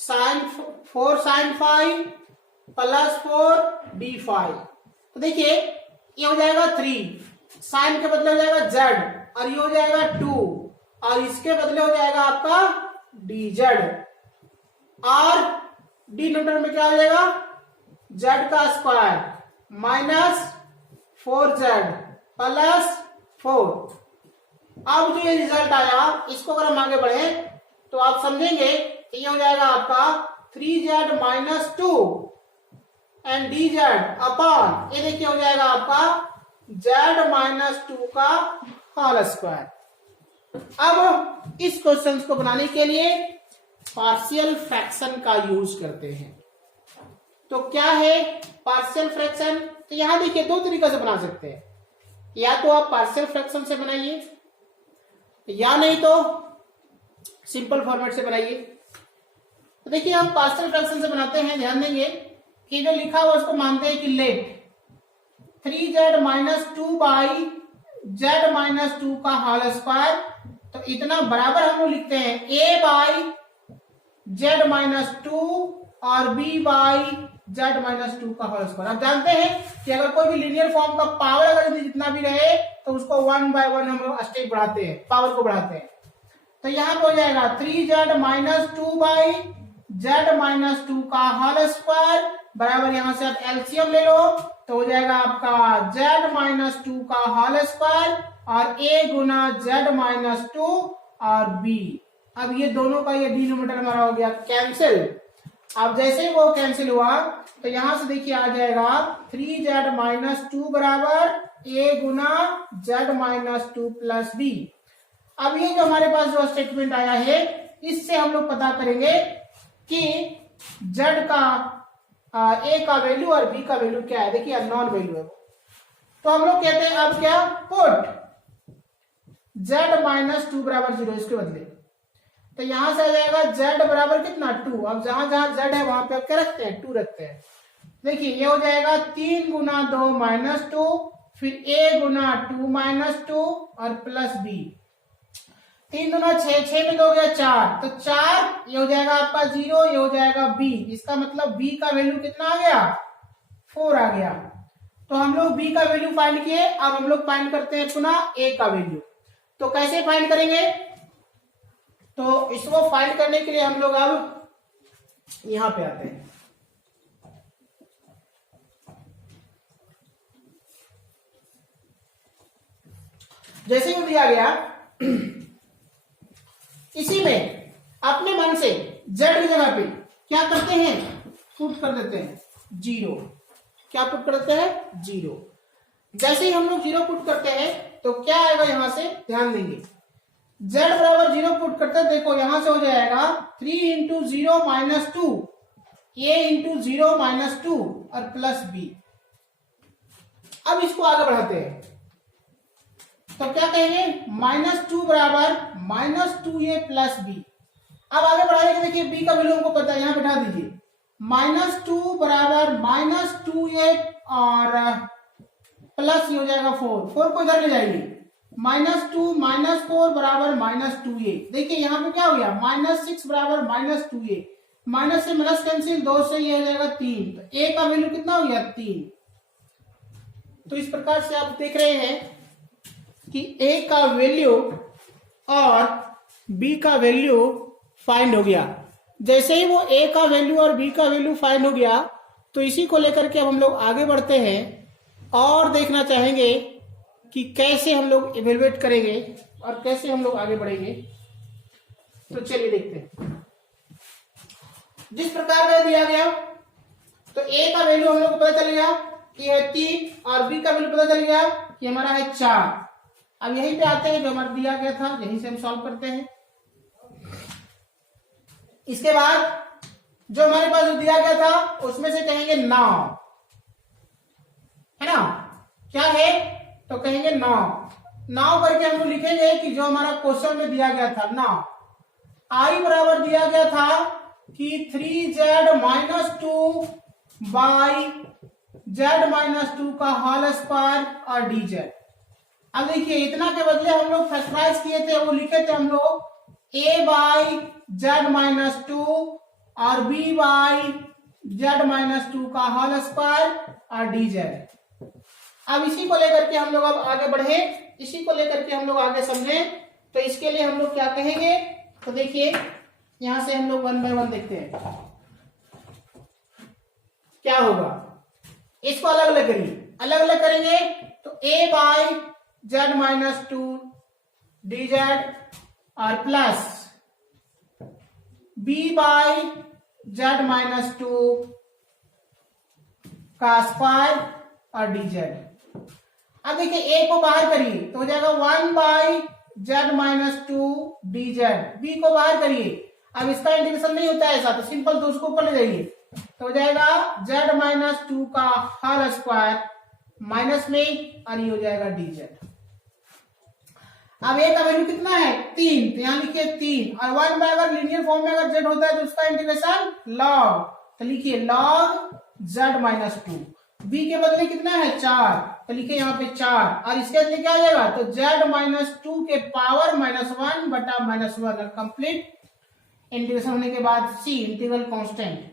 4 sine 5 plus 4 d5। तो देखिए ये हो जाएगा 3, साइन के बदले हो जाएगा z, और ये हो जाएगा 2, और इसके बदले हो जाएगा आपका dz, और डिनोमिनेटर में क्या हो जाएगा z का स्क्वायर माइनस 4z प्लस 4। अब जो ये रिजल्ट आया इसको अगर हम आगे बढ़े तो आप समझेंगे ये हो जाएगा आपका 3z minus 2 and dz upon, ये देखिए हो जाएगा आपका z माइनस 2 का होल स्क्वायर। अब इस क्वेश्चन को बनाने के लिए पार्शियल फ्रैक्शन का यूज करते हैं। तो क्या है पार्शियल फ्रैक्शन? तो यहां देखिए दो तरीके से बना सकते हैं, या तो आप पार्शियल फ्रैक्शन से बनाइए या नहीं तो सिंपल फॉर्मेट से बनाइए। तो देखिए हम पार्शियल फ्रैक्शन से बनाते हैं, ध्यान देंगे कि जो लिखा हुआ उसको मानते हैं कि let 3z minus 2 by z minus 2 का होल स्क्वायर, तो इतना बराबर हम लोग लिखते हैं a बाई z माइनस 2 और b बाई z माइनस 2 का होल स्क्वायर। आप जानते हैं कि अगर कोई भी लीनियर फॉर्म का पावर अगर जितना भी रहे तो उसको 1 बाय 1 हम लोग स्टेप बढ़ाते हैं, पावर को बढ़ाते हैं। तो यहाँ पे हो जाएगा 3z minus 2 by z minus 2 का होल स्क्वायर बराबर, यहाँ से आप एलसीएम ले लो तो हो जाएगा आपका z माइनस 2 का होल स्क्वायर और a गुना z माइनस 2 और b। अब ये दोनों का ये डिनोमिनेटर हमारा हो गया कैंसिल। अब जैसे ही वो कैंसिल हुआ तो यहां से देखिए आ जाएगा 3z माइनस 2 बराबर a Guna z minus 2 plus b। अब ये जो हमारे पास जो स्टेटमेंट आया है इससे हम लोग पता करेंगे कि z का a का वैल्यू और b का वैल्यू क्या है। देखिए अननोन वैल्यू है, तो हम लोग कहते हैं अब क्या पुट z माइनस 2 बराबर 0 इसके बदले, तो यहां से आ जाएगा z बराबर कितना 2। अब जहां जहां z है वहां पे आप क्या रखते हैं 2 रखते हैं। देखिए ये हो जाएगा 3 गुना 2 माइनस 2, फिर a गुना 2 माइनस 2 और प्लस b। 3 दुना 6, 6 में 2 हो गया 4, तो 4 ये हो जाएगा आपका 0, ये हो जाएगा b। इसका मतलब b का वैल्यू कितना आ गया 4 आ गया। तो हम लोग b का वैल्यू फाइंड किए, अब हम लोग फाइंड करते हैं पुनः a का वैल्यू। तो कैसे फाइंड करेंगे? तो इसको फाइंड करने के लिए हम लोग अब यहां पे आते हैं। जैसे ही दिया गया इसी में अपने मन से z की जगह पे क्या करते हैं पुट कर देते हैं 0। क्या पुट कर देते हैं 0। जैसे ही हम लोग 0 पुट करते हैं तो क्या आएगा यहां से ध्यान देंगे, z बराबर 0 पुट करते हैं। देखो यहां से हो जाएगा 3 into 0 minus 2, a into 0 minus 2 और प्लस b। अब इसको आगे बढ़ाते हैं तो क्या कहेंगे -2 बराबर -2a प्लस b। अब आगे बढ़ाएंगे, देखिए b का वैल्यू हमको पता है, यहां बैठा दीजिए -2 बराबर -2a और प्लस ये हो जाएगा 4 को इधर ले जाएंगे -2 -4 बराबर -2a। देखिए यहां पे क्या हो गया -6 बराबर -2a, माइनस से माइनस कैंसिल, 2 से ये हो जाएगा 3, तो a का वैल्यू कितना हो गया 3। तो इस प्रकार से आप देख रहे हैं कि a का वैल्यू और b का वैल्यू फाइंड हो गया। जैसे ही वो a का वैल्यू और b का वैल्यू फाइंड हो गया तो इसी को लेकर के अब हम लोग आगे बढ़ते हैं और देखना चाहेंगे कि कैसे हम लोग इवेलुएट करेंगे और कैसे हम लोग आगे बढ़ेंगे। तो चलिए देखते हैं। जिस प्रकार में दिया गया तो a का वैल्यू हम लोग को पता चल गया कि है 3 और b का वैल्यू पता चल गया कि हमारा है 4। अब यहीं पे आते हैं जो हमारा दिया गया था, यहीं से हम सॉल्व करते हैं। इसके बाद जो हमारे पास जो दिया गया था उसमें से कहेंगे नाउ, है ना, क्या है तो कहेंगे नाउ करके हम लोग लिखेंगे कि जो हमारा क्वेश्चन में दिया गया था नाउ i बराबर दिया गया था कि 3z minus 2 by z minus 2 का होल स्क्वायर और dz। अब देखिए इतना के बदले हम लोग फैक्टराइज किए थे, वो लिखे थे हम लोग a बाई z माइनस 2 और B by Z minus two का होल स्क्वायर और डी जेड। अब इसी को लेकर के हम लोग अब आगे बढ़े, इसी को लेकर के हम लोग आगे समझे। तो इसके लिए हम लोग क्या कहेंगे, तो देखिए यहां से हम लोग वन बाय वन देखते हैं क्या होगा। इसको अलग अलग करिए, अलग अलग करेंगे तो a by Z minus two D Z और plus b by Z minus two का स्क्वायर और डी जेड। अब देखिए a को बाहर करिए तो हो जाएगा 1 by Z minus two D z, B को बाहर करिए। अब इसका इंटीग्रेशन नहीं होता है ऐसा, तो सिंपल तो उसको ऊपर ले जाइए तो हो जाएगा जेड माइनस टू का होल स्क्वायर माइनस में और ये हो जाएगा डी जेड। अब ए का वैल्यू कितना है 3, तो यहां लिखिए 3 और 1 बाय अगर लीनियर फॉर्म में अगर जेड होता है तो उसका इंटीग्रेशन लॉग, तो लिखिए log z minus two. B के बदले कितना है 4, तो लिखिए यहाँ पे 4 और इसके बदले क्या आ जाएगा तो जेड माइनस टू के पावर -1 बटा -1 और कंप्लीट इंटीग्रेशन होने के बाद सी इंटीग्रल कांस्टेंट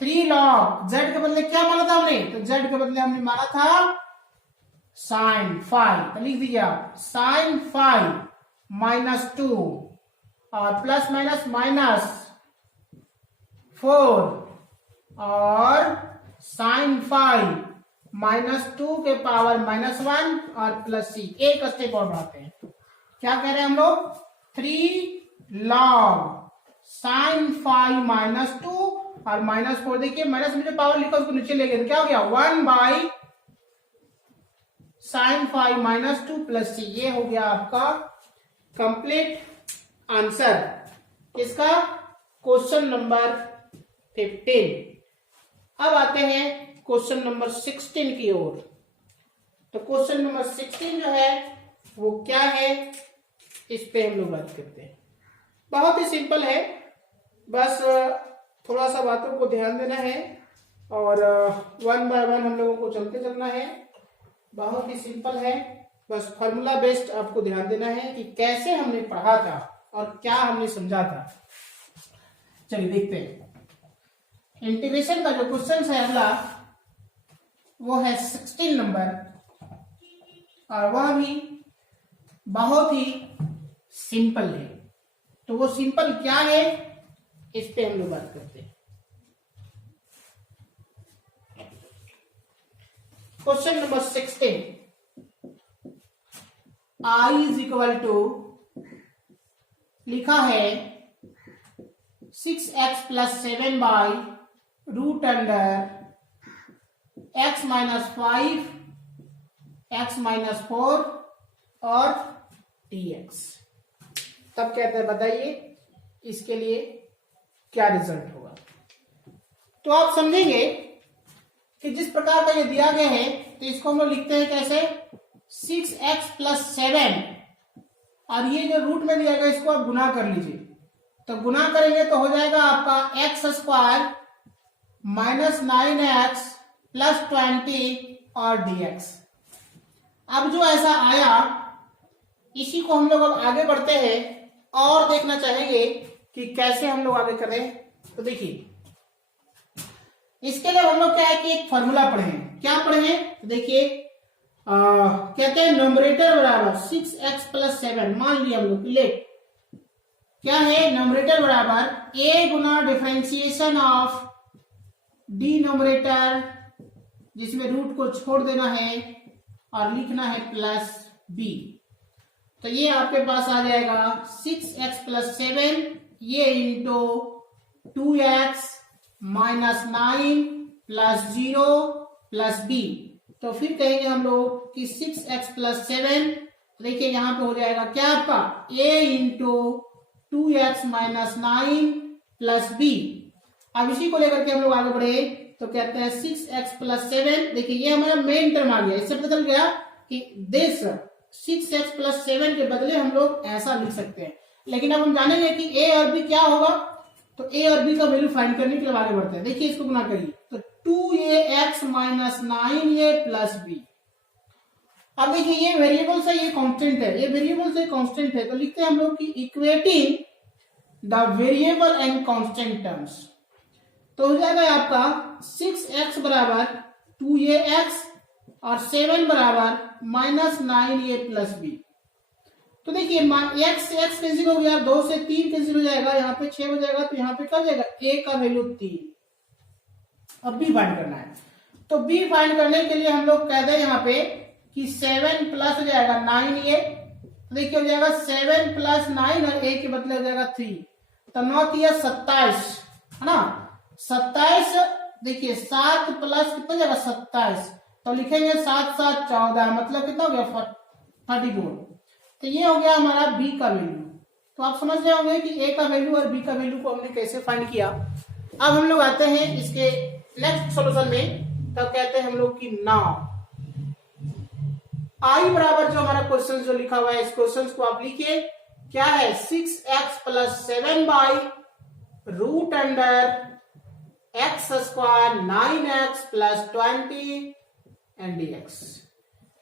3 लॉग जेड के बदले क्या माना था हमने, तो जेड के बदले हमने माना था साइन फाइव, तो लिख दीजिए आप साइन फाइव -2 और प्लस माइनस -4 और साइन फाइव -2 के पावर -1 और प्लस सी। एक स्टेप और बढ़ाते हैं, क्या कह रहे हैं हम लोग 3 लॉग साइन फाइव -2 और -4। देखिए माइनस में जो पावर लिखा उसको नीचे ले गए तो क्या हो गया 1 बाई साइन फाइव -2 प्लस सी। ये हो गया आपका कंप्लीट आंसर किसका, क्वेश्चन नंबर 15। अब आते हैं क्वेश्चन नंबर 16 की ओर। तो क्वेश्चन नंबर 16 जो है वो क्या है, इस पे हम लोग बात करते हैं। बहुत ही सिंपल है, बस थोड़ा सा बातों को ध्यान देना है और वन बाय वन हम लोगों को चलते चलना है। बहुत ही सिंपल है, बस फॉर्मूला बेस्ड आपको ध्यान देना है कि कैसे हमने पढ़ा था और क्या हमने समझा था। चलिए देखते हैं। इंटीग्रेशन का जो क्वेश्चन है अगला वो है 16 नंबर और वह भी बहुत ही सिंपल है। तो वो सिंपल क्या है इस पे हम लोग बात करते हैं। Question number 16, I is equal to लिखा है 6x plus 7 by root under x minus 5 x minus 4 और dx। तब कहते हैं बताइए इसके लिए क्या रिजल्ट होगा। तो आप समझेंगे कि जिस प्रकार का ये दिया गया है तो इसको हम लोग लिखते हैं कैसे 6x प्लस 7 और ये जो रूट में दिया गया इसको आप गुना कर लीजिए। तो गुना करेंगे तो हो जाएगा आपका x स्क्वायर -9x प्लस 20 और dx। अब जो ऐसा आया इसी को हम लोग अब आगे बढ़ते हैं और देखना चाहेंगे कि कैसे हम लोग आगे करें। तो देखिए इसके लिए हम लोग क्या है कि एक फॉर्मूला पढ़े हैं। क्या पढ़े हैं तो देखिए कहते हैं न्यूमरेटर बराबर 6x प्लस 7। मान लिया हम लोग लेट क्या है न्यूमरेटर बराबर a Guna differentiation of denominator जिसमें रूट को छोड़ देना है और लिखना है प्लस b। तो ये आपके पास आ जाएगा 6x प्लस 7 ये into 2x minus 9 plus 0 plus b। तो फिर कहेंगे हम लोग कि 6x प्लस 7 देखिए यहाँ पे हो जाएगा क्या आपका a into 2x minus 9 plus b। अब इसी को लेकर के हम लोग आगे बढ़े तो कहते हैं 6x प्लस 7 देखिए ये हमारा मेन टर्म आ गया। इससे पता चल गया कि दिस 6x प्लस 7 के बदले हम लोग ऐसा लिख सकते हैं। लेकिन अब हम जानेंगे कि a और b क्या होगा। तो a और b का वैल्यू फाइंड करने के लिए आगे बढ़ते हैं। देखिए इसको गुना करिए तो 2ax minus 9a plus b। अब देखिए ये वेरिएबल से ये कांस्टेंट है, ये वेरिएबल से कांस्टेंट है तो लिखते हैं हम लोग कि equating the variable and constant terms. तो हो जाएगा आपका 6x बराबर 2ax और 7 बराबर -9a प्लस बी। तो देखिए x से x कैंसिल हो गया, 2 से 3 कैंसिल हो जाएगा, यहाँ पे 6 हो जाएगा, तो यहाँ पे क्या हो जाएगा a का वैल्यू 3। अब b फाइंड करना है, तो b फाइंड करने के लिए हम लोग कह दें यहाँ पे कि 7 प्लस हो जाएगा 9a, तो देखिए हो जाएगा 7 प्लस 9 और a के बदले हो जाएगा 3, तो 9 3 27 है ना। 27 देखिए 7 प्लस कितना जाएगा 27, तो लिखेंगे 7 7 14, मतलब कितना हो गया 34। तो ये हो गया हमारा b का वैल्यू। तो आप समझ रहे होंगे कि a का वैल्यू और b का वैल्यू को हमने कैसे फाइंड किया। अब हम लोग आते हैं इसके नेक्स्ट सॉल्यूशन में, तब कहते हैं हम लोग कि नाउ i बराबर जो हमारा क्वेश्चन जो लिखा हुआ है, इस क्वेश्चन को आप लिखिए क्या है 6x plus 7 by root under x square 9x plus 20 and dx।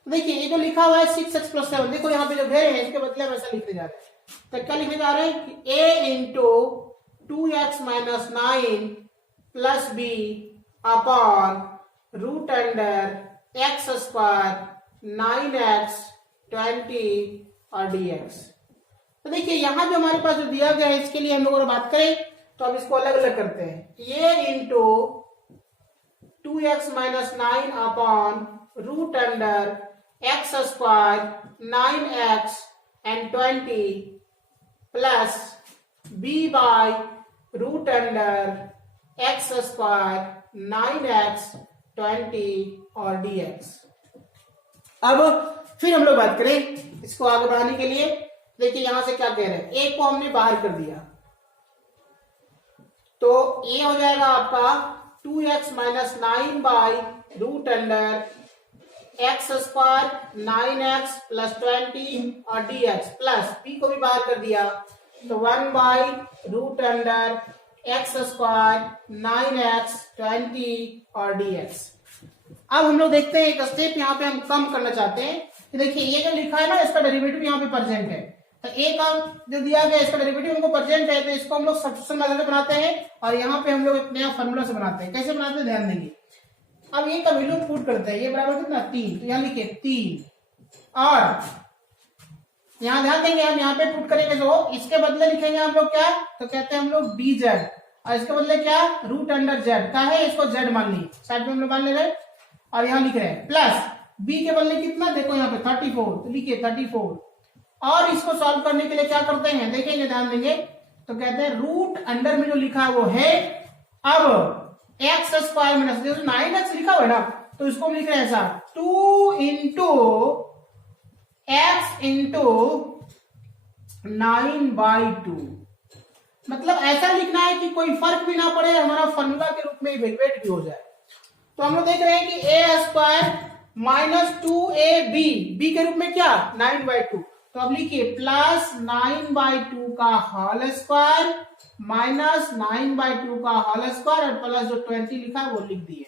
देखिए ये जो लिखा हुआ है 6x प्लस 7, देखो यहाँ पे जो घेरे हैं इसके बदले हम ऐसा लिखने जा रहे हैं। तो क्या लिखने जा रहे हैं कि a into 2x minus 9 plus b upon root under x square 9x 20 और dx। तो देखिए यहाँ जो हमारे पास जो दिया गया है इसके लिए हम लोग बात करें तो अब इसको अलग अलग करते हैं। ये into 2x minus 9 upon root under x square 9x and 20 plus b by root under x square 9x 20 और dx। अब फिर हम लोग बात करें इसको आगे बढ़ाने के लिए। देखिए यहां से क्या कह रहे हैं, a को हमने बाहर कर दिया, तो a हो जाएगा आपका 2x minus 9 by root under x square 9x plus 20 और dx प्लस b को भी बाहर कर दिया, तो 1 by root under x square 9x 20 और dx। अब हम लोग देखते हैं एक स्टेप यहाँ पे हम कम करना चाहते हैं कि देखिए ये जो लिखा है ना इसका डेरिवेटिव यहाँ पे प्रेजेंट है, तो a का जो दिया गया इसका डेरिवेटिव हमको प्रेजेंट है, तो इसको हम लोग सब्स्टिट्यूशन मेथड से बनाते हैं और यहाँ पे हम लोग एक नया फार्मूला से बनाते हैं। कैसे बनाते हैं ध्यान देंगे। अब ये का वैल्यू पुट करते हैं, ये बराबर कितना 3, तो यहाँ लिखे 3 और यहाँ ध्यान देंगे हम यहाँ पे पुट करेंगे जो इसके बदले लिखेंगे हम लोग क्या, तो कहते हैं हम लोग dz और इसके बदले क्या रूट अंडर z का है, इसको z मान ली साइड में हम लोग मान ले रहे और यहाँ लिख रहे हैं प्लस b के बदले कितना देखो यहाँ पे 34, तो लिखिए 34 और इसको सॉल्व करने के लिए क्या करते हैं देखेंगे ध्यान देंगे, तो कहते हैं रूट अंडर में जो लिखा है वो है, अब एक्स स्क्वायर माइनस 9x लिखा हुआ है ना, तो इसको हम लिख रहे हैं ऐसा 2 इंटू एक्स इंटू 9/2, मतलब ऐसा लिखना है कि कोई फर्क भी ना पड़े, हमारा फॉर्मूला के रूप में इवेल्युएट भी हो जाए। तो हम लोग देख रहे हैं कि a square minus 2ab b के रूप में क्या 9/2, तो अब लिखिए प्लस 9/2 का होल स्क्वायर माइनस 9/2 का होल स्क्वायर और प्लस जो 20 लिखा है वो लिख दिए।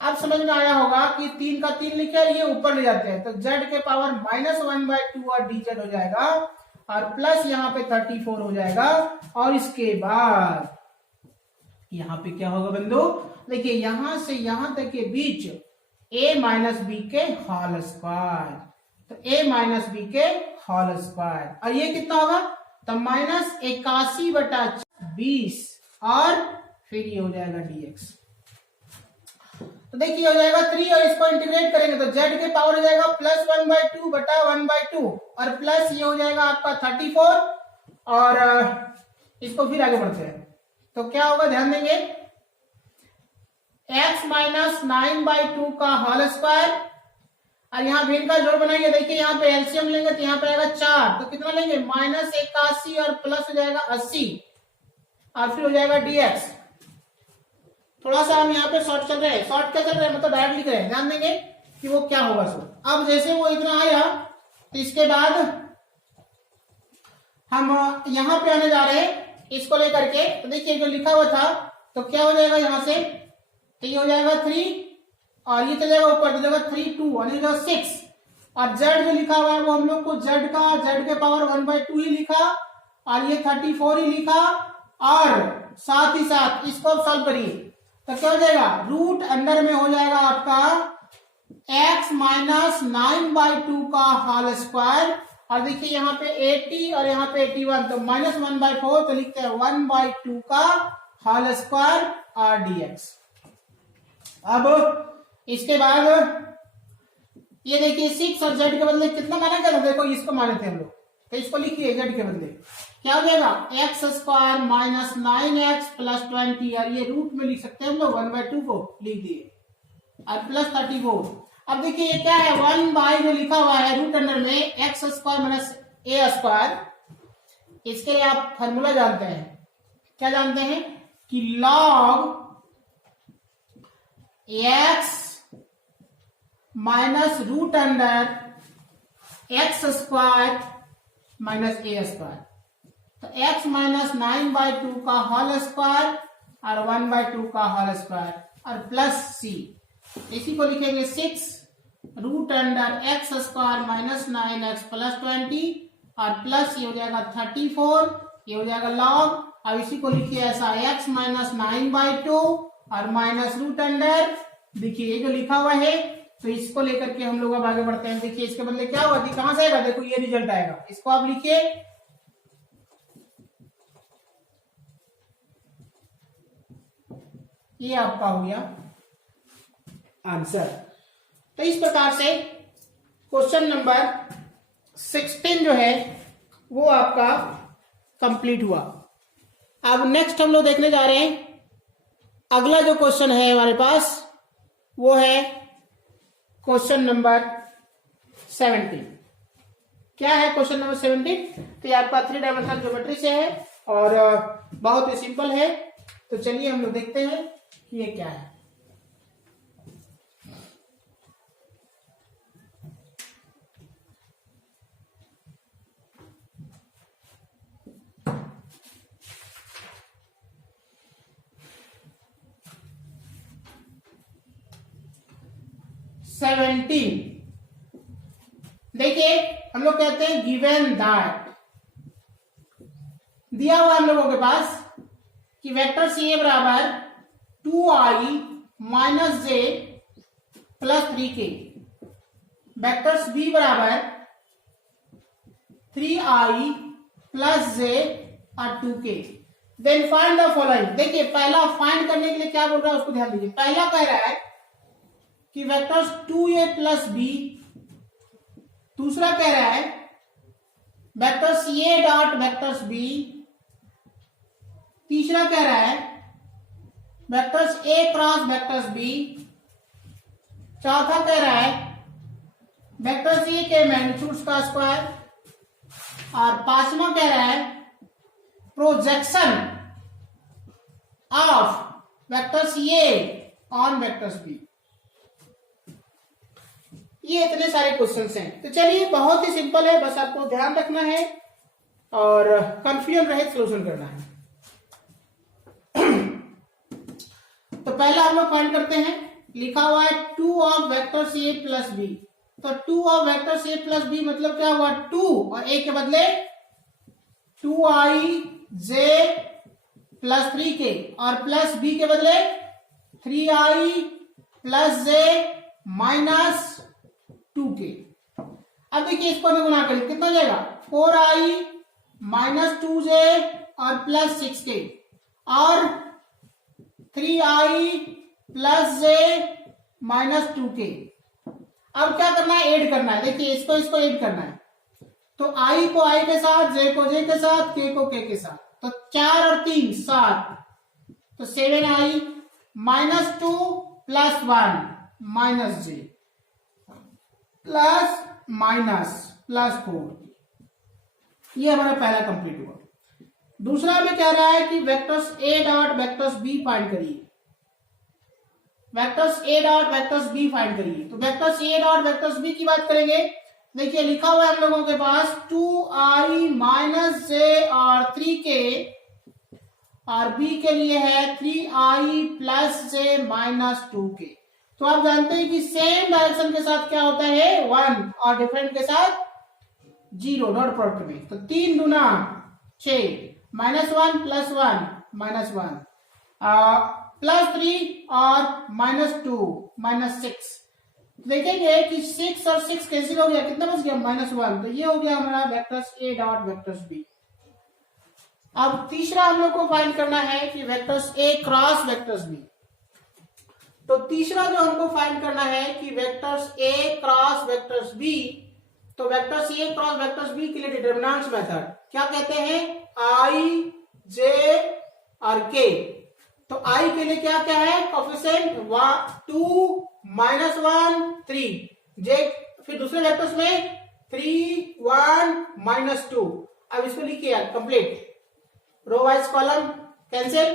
अब समझ में आया होगा कि 3 का 3 लिखे और ये ऊपर ले जाते हैं, तो z के पावर -1/2 और dz हो जाएगा और प्लस यहाँ पे 34 हो जाएगा और इसके बाद यहाँ पे क्या होगा बंधु, देखिए यहां से यहां तक के बीच a माइनस बी के होल स्क्वायर, तो a माइनस बी के होल स्क्वायर और ये कितना होगा तो -81/20 और फिर ये हो जाएगा dx। तो देखिए हो जाएगा 3 और इसको इंटीग्रेट करेंगे तो z के पावर हो जाएगा प्लस 1/2 बटा 1/2 और प्लस ये हो जाएगा आपका 34 और इसको फिर आगे बढ़ते हैं तो क्या होगा ध्यान देंगे, x माइनस 9/2 का होल स्क्वायर और यहाँ भिन्न का जोड़ बनाएंगे, देखिए यहाँ पे एलसीएम लेंगे तो यहाँ पे आएगा 4, तो कितना लेंगे -81 और प्लस हो जाएगा 80 और फिर हो जाएगा dx। थोड़ा सा हम यहाँ पे शॉर्ट चल रहे हैं, शॉर्ट क्या चल रहा है मतलब डायरेक्ट लिख रहे हैं, ध्यान देंगे कि वो क्या होगा सो। अब जैसे वो इतना आया तो इसके बाद हम यहाँ पे आने जा रहे हैं इसको लेकर के, तो देखिए जो लिखा हुआ था तो क्या हो जाएगा यहाँ से, तो ये हो जाएगा 3 और ये चल जाएगा ऊपर, तो जाएगा 3 2 और ये 6 और z जो लिखा हुआ है वो हम लोग को z के पावर 1/2 ही लिखा और ये 34 ही लिखा, और साथ ही साथ इसको अब सॉल्व करिए तो क्या हो जाएगा, रूट अंडर में हो जाएगा आपका x माइनस 9/2 का होल स्क्वायर, और देखिए यहाँ पे 80 और यहाँ पे 81, तो -1/4, तो लिखते हैं 1/2 का होल स्क्वायर और dx। अब इसके बाद ये देखिए 6 और z के बदले कितना माना गया था, देखो इसको माने थे हम लोग, तो इसको लिखिए z के बदले क्या हो जाएगा, x square minus 9x plus 20, और ये रूट में लिख सकते हैं हम लोग 1/2 को लिख दिए, और प्लस 34। अब देखिए ये क्या है, 1 जो लिखा हुआ है रूट अंडर में x square minus a square, इसके लिए आप फॉर्मूला जानते हैं, क्या जानते हैं कि log x minus root under x square minus a square, तो x माइनस 9/2 का होल स्क्वायर और 1/2 का होल स्क्वायर और प्लस c, इसी को लिखेंगे 6 root under x square minus 9x plus 20, और प्लस ये हो जाएगा 34, ये हो जाएगा log, अब इसी को लिखिए ऐसा x माइनस 9/2 और माइनस रूट अंडर, देखिए ये जो लिखा हुआ है, तो इसको लेकर के हम लोग अब आगे बढ़ते हैं। देखिए इसके बदले क्या होगा, कहां से आएगा, देखो ये रिजल्ट आएगा, इसको आप लिखिए ये आपका हो गया आंसर। तो इस प्रकार से क्वेश्चन नंबर 16 जो है वो आपका कंप्लीट हुआ। अब नेक्स्ट हम लोग देखने जा रहे हैं, अगला जो क्वेश्चन है हमारे पास वो है क्वेश्चन नंबर 17। क्या है क्वेश्चन नंबर 17? तो ये आपका 3 डायमेंशनल ज्योमेट्री से है और बहुत ही सिंपल है। तो चलिए हम लोग देखते हैं कि ये क्या है। देखिए हम लोग कहते हैं गिवन दैट, दिया हुआ हम लोगों के पास कि वेक्टर सी ए बराबर 2i minus j plus 3k, vectors b बराबर 3i प्लस जे और 2k, then find the following. देखिए पहला फाइंड करने के लिए क्या बोल रहा है उसको ध्यान दीजिए। पहला कह रहा है कि वेक्टर्स 2a प्लस बी, दूसरा कह रहा है vectors a dot vectors B, तीसरा कह रहा है vectors a cross vectors B, चौथा कह रहा है वेक्टर्स a के मैग्नीट्यूड्स का स्क्वायर, और पांचवा कह रहा है projection of vectors a on vectors b। ये इतने सारे क्वेश्चंस हैं। तो चलिए बहुत ही सिंपल है, बस आपको ध्यान रखना है और कंफ्यूजन रहित सॉल्यूशन करना है। तो पहला हम लोग फाइंड करते हैं, लिखा हुआ है 2 of vectors a plus B. तो 2 of vectors a plus B मतलब क्या हुआ, 2 और a के बदले 2i j प्लस 3k, और प्लस b के बदले 3i plus j minus 2k। अब देखिए इसको हमें गुना करें, कितना हो जाएगा 4i माइनस 2j और प्लस 6k, और 3i plus j minus 2k। अब क्या करना है, ऐड करना है। देखिए इसको ऐड करना है, तो i को i के साथ, j को j के साथ, k को k के साथ, तो 4 और 3 7, तो 7i minus 2 plus 1 minus j plus minus plus 4। ये हमारा पहला कंप्लीट हुआ। दूसरा में कह रहा है कि vectors a dot vectors b find करिए, vectors a dot vectors b find करिए। तो vectors a dot vectors b की बात करेंगे। देखिए लिखा हुआ है हम लोगों के पास 2i माइनस j और 3k, और b के लिए है 3i plus j minus 2k। तो आप जानते हैं कि सेम डायरेक्शन के साथ क्या होता है 1 और डिफरेंट के साथ 0 डॉट प्रोडक्ट में। तो 3 गुना -1 +1 -1 +3 और -2 -6। देखेंगे कि 6 और 6 कैंसिल हो गया, कितना बच गया -1। तो ये हो गया हमारा vectors A dot vectors B। अब तीसरा हम लोग को फाइंड करना है कि vectors A cross vectors B। तो तीसरा जो हमको फाइंड करना है कि vectors A cross vectors B, तो vectors A cross vectors B के लिए डिटरमिनेंट्स मेथड क्या कहते हैं, I, J और K। तो I के लिए क्या क्या है, कोएफिशिएंट 2 -1 3, J फिर दूसरे वेक्टर्स में 3 1 -2। अब इसको लिखिए complete, row wise column cancel,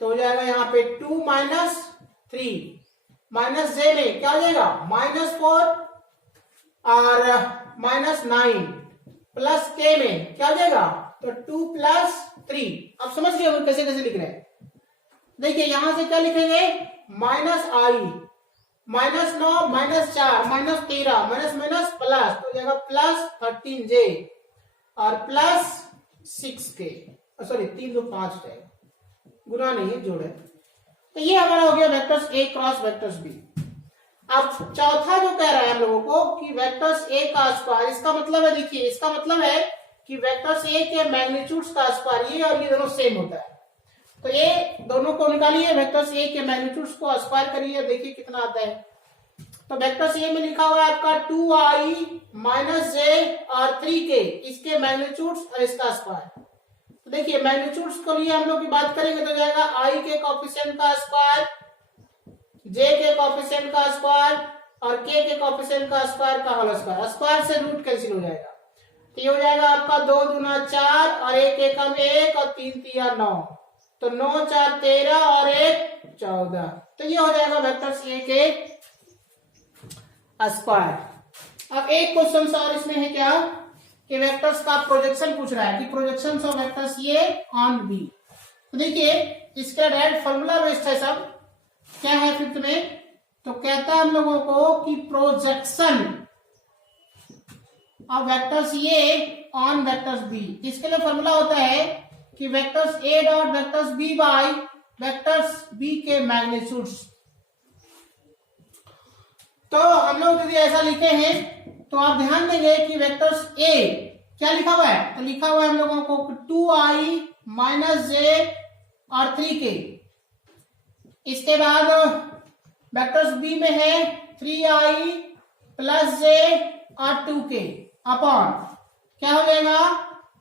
तो हो जाएगा यहाँ पे 2 -3 माइनस J में क्या हो जाएगा -4 और -9 प्लस K में क्या हो जाएगा, तो 2 + 3। अब समझ गए हम कैसे कैसे लिख रहे हैं। देखिए यहां से क्या लिखेंगे, -I -9 -4 -13 माइनस प्लस, तो हो जाएगा +13J और +6K, सॉरी 3 2 5 जाएगा, गुना नहीं है जोड़ है। तो ये हमारा हो गया vectors A cross vectors B। अब चौथा जो कह रहा है हम लोगों को कि वेक्टर्स A का स्क्वायर, इसका मतलब है, देखिए इसका मतलब है कि वेक्टर्स A के मैग्नीट्यूड्स का स्क्वायर ये और ये दोनों सेम होता है। तो ये दोनों को निकालिए, वेक्टर्स A के मैग्नीट्यूड्स को स्क्वायर करिए, देखिए कितना आता है। तो वेक्टर्स A में लिखा हुआ है आपका 2I -J और 3K, इसके मैग्नीट्यूड्स और इसका स्क्वायर। तो देखिए मैग्नीट्यूड्स को लिए हम लोग की बात करेंगे तो जाएगा I के कोएफिशिएंट का स्क्वायर, J के कोएफिशिएंट का स्क्वायर और K के कोएफिशिएंट का स्क्वायर का होल स्क्वायर। स्क्वायर से रूट कैंसिल हो जाएगा, तो ये हो जाएगा आपका 2 दूना 4 और 1 एकम 1 और 3 तिया 9, तो 9 4 13 और 1 14। तो ये हो जाएगा वेक्टर्स A के स्क्वायर। अब एक क्वेश्चन और इसमें है क्या कि वेक्टर्स का प्रोजेक्शन पूछ रहा है कि projections of vectors A on B। तो देखिए इसका डायरेक्ट फॉर्मूला बेस्ड है सब, क्या है फिफ्थ में, तो कहता है हम लोगों को कि projection of vectors A on vectors B, इसके लिए फॉर्मूला होता है कि vectors A dot vectors B by vectors B के मैग्नीट्यूड्स। तो हम लोग यदि ऐसा लिखे हैं तो आप ध्यान देंगे कि वेक्टर्स A क्या लिखा हुआ है, तो लिखा हुआ है हम लोगों को 2I -J और 3K। इसके बाद वेक्टर्स B में है 3I +J और 2K अपॉन क्या हो जाएगा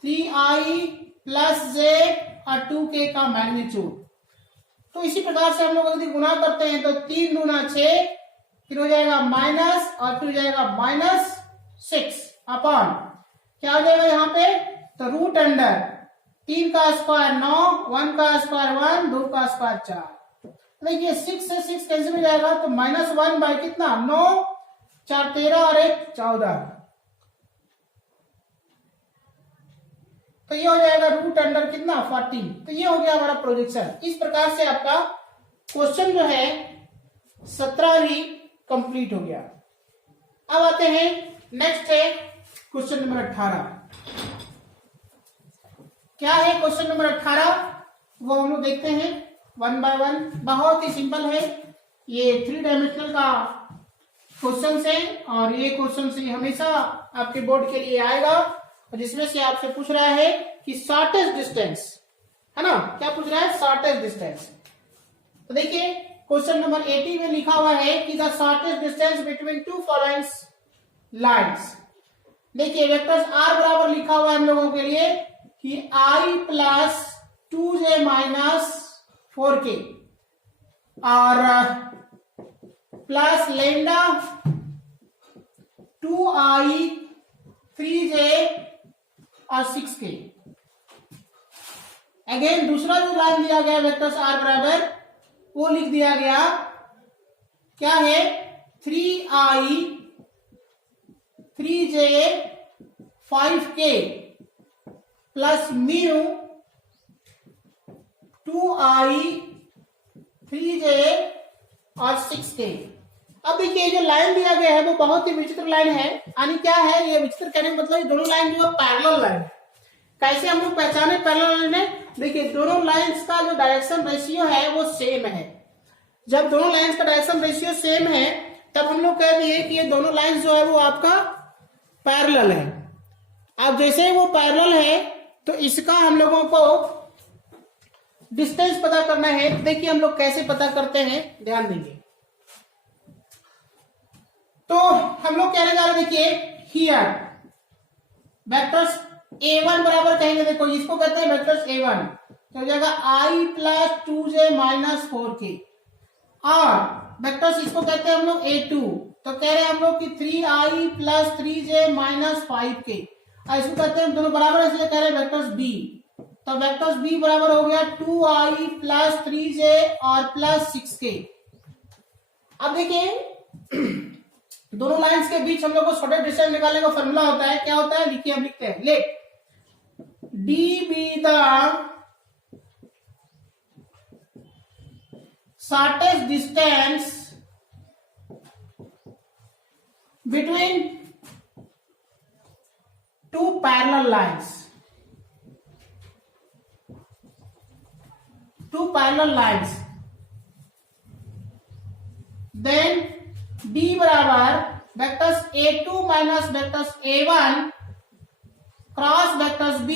3I +J और 2K का मैग्नीट्यूड। तो इसी प्रकार से हम लोग यदि गुना करते हैं तो 3 दूना 6, फिर हो जाएगा माइनस और फिर हो जाएगा -6 अपॉन क्या हो जाएगा यहाँ पे, तो रूट अंडर 3 का स्क्वायर 9, 1 का स्क्वायर 1, 2 का स्क्वायर 4। देखिए 6 से 6 कैंसिल हो जाएगा, तो -1 बाय कितना 9 4 13 और 1 14। तो ये हो जाएगा रूट अंडर कितना 14। तो ये हो गया हमारा प्रोजेक्शन। इस प्रकार से आपका क्वेश्चन जो है 17वीं कंप्लीट हो गया। अब आते हैं नेक्स्ट है क्वेश्चन नंबर 18। क्या है क्वेश्चन नंबर 18, वो हम लोग देखते हैं 1 बाय 1। बहुत ही सिंपल है, ये 3 डायमेंशनल का क्वेश्चन है और ये क्वेश्चन से हमेशा आपके बोर्ड के लिए आएगा, और जिसमें से आपसे पूछ रहा है कि शॉर्टेस्ट डिस्टेंस, है ना, क्या पूछ रहा है, शॉर्टेस्ट डिस्टेंस। तो देखिए क्वेश्चन नंबर 80 में लिखा हुआ है कि the shortest distance between 2 following lines. देखिए वेक्टर्स R बराबर लिखा हुआ है हम लोगों के लिए कि I + 2J - 4K और प्लस लेमडा 2I 3J और 6K। अगेन दूसरा जो लाइन दिया गया वेक्टर्स R बराबर, वो लिख दिया गया क्या है 3I 3J 5K plus mu 2I 3J और 6K। अब देखिए जो लाइन दिया गया है वो बहुत ही विचित्र लाइन है, यानी क्या है, ये विचित्र कहने का मतलब ये दोनों लाइन जो है पैरेलल लाइन है। कैसे हम लोग पहचाने पैरेलल में? देखिए दोनों लाइंस का जो डायरेक्शन रेशियो है वो सेम है। जब दोनों लाइंस का डायरेक्शन रेशियो सेम है तब हम लोग कह दिए कि ये दोनों लाइंस जो है वो आपका पैरेलल है। अब जैसे ही वो पैरेलल है तो इसका हम लोगों को डिस्टेंस पता करना है। देखिए हम लोग कैसे पता करते हैं, ध्यान देंगे। तो हम लोग कहने जा रहे हैं, देखिए हियर वेक्टर्स a1 बराबर कहेंगे, देखो इसको कहते हैं वेक्टर्स a1, तो हो जाएगा i plus 2j minus 4k। और वेक्टर्स इसको कहते हैं हम लोग a2, तो कह रहे हैं हम लोग कि 3i plus 3j minus 5k। और इसको कहते हैं दोनों बराबर, इसलिए कह रहे हैं वेक्टर्स b, तो वेक्टर्स b बराबर हो गया 2i प्लस 3j और प्लस 6k। अब देखिए दोनों लाइंस के बीच हम लोग को शॉर्टेस्ट डिस्टेंस निकालने का फॉर्मूला होता है, क्या होता है लिखिए, हम लिखते हैं late d be the shortest distance between two parallel lines, then d बराबर vectors a2 minus vectors a1 cross vectors b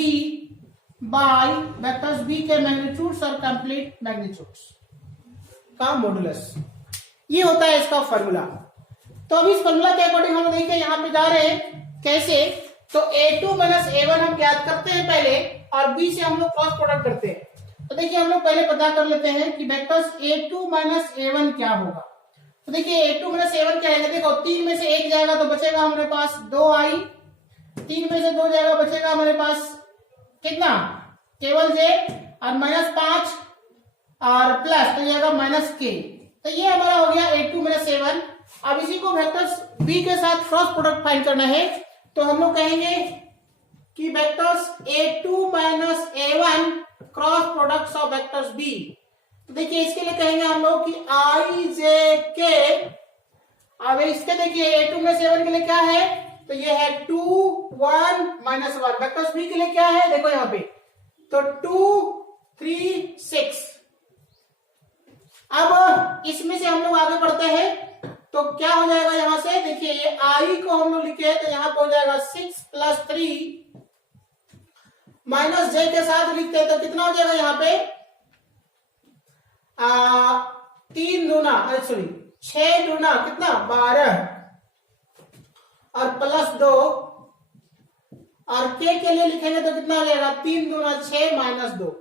by vectors b के मैग्नीट्यूड्स और कंप्लीट मैग्नीट्यूड्स का मॉडुलस। ये होता है इसका फॉर्मूला। तो अब इस फॉर्मूला के अकॉर्डिंग हम देखिए यहां पे जा रहे हैं कैसे, तो a2 माइनस a1 हम ज्ञात करते हैं पहले और b से हम लोग क्रॉस प्रोडक्ट करते हैं। तो देखिए हम लोग पहले पता कर लेते हैं कि वेक्टर्स a2 माइनस a1 क्या होगा। तो देखिए a2 माइनस a1 क्या है, देखो 3 में से 1 जाएगा तो बचेगा हमारे पास 2i, 3 में से 2 जाएगा बचेगा हमारे पास कितना, केवल j, और -5 और प्लस तो जाएगा -k। तो ये हमारा हो गया a2 माइनस a1। अब इसी को वेक्टर्स b के साथ क्रॉस प्रोडक्ट फाइंड करना है, तो हम लोग कहेंगे कि vectors a2 minus a1 cross products of vectors b। तो देखिए इसके लिए कहेंगे हम लोग कि i j k। अब इसके देखिए a2 माइनस a1 के लिए क्या है, तो ये है 2 1 माइनस 1। वेक्टर्स b के लिए क्या है, देखो यहाँ पे, तो 2 3 6। अब इसमें से हम लोग आगे बढ़ते हैं, तो क्या हो जाएगा यहां से, देखिए ये i को हम लोग लिखे तो यहां पर हो जाएगा 6 प्लस 3 माइनस j के साथ लिखते हैं तो कितना हो जाएगा यहाँ पे, 3 दूना सॉरी 6 दूना कितना 12 और प्लस 2 और k के लिए लिखेंगे तो कितना हो जाएगा 3 दूना 6 माइनस 2।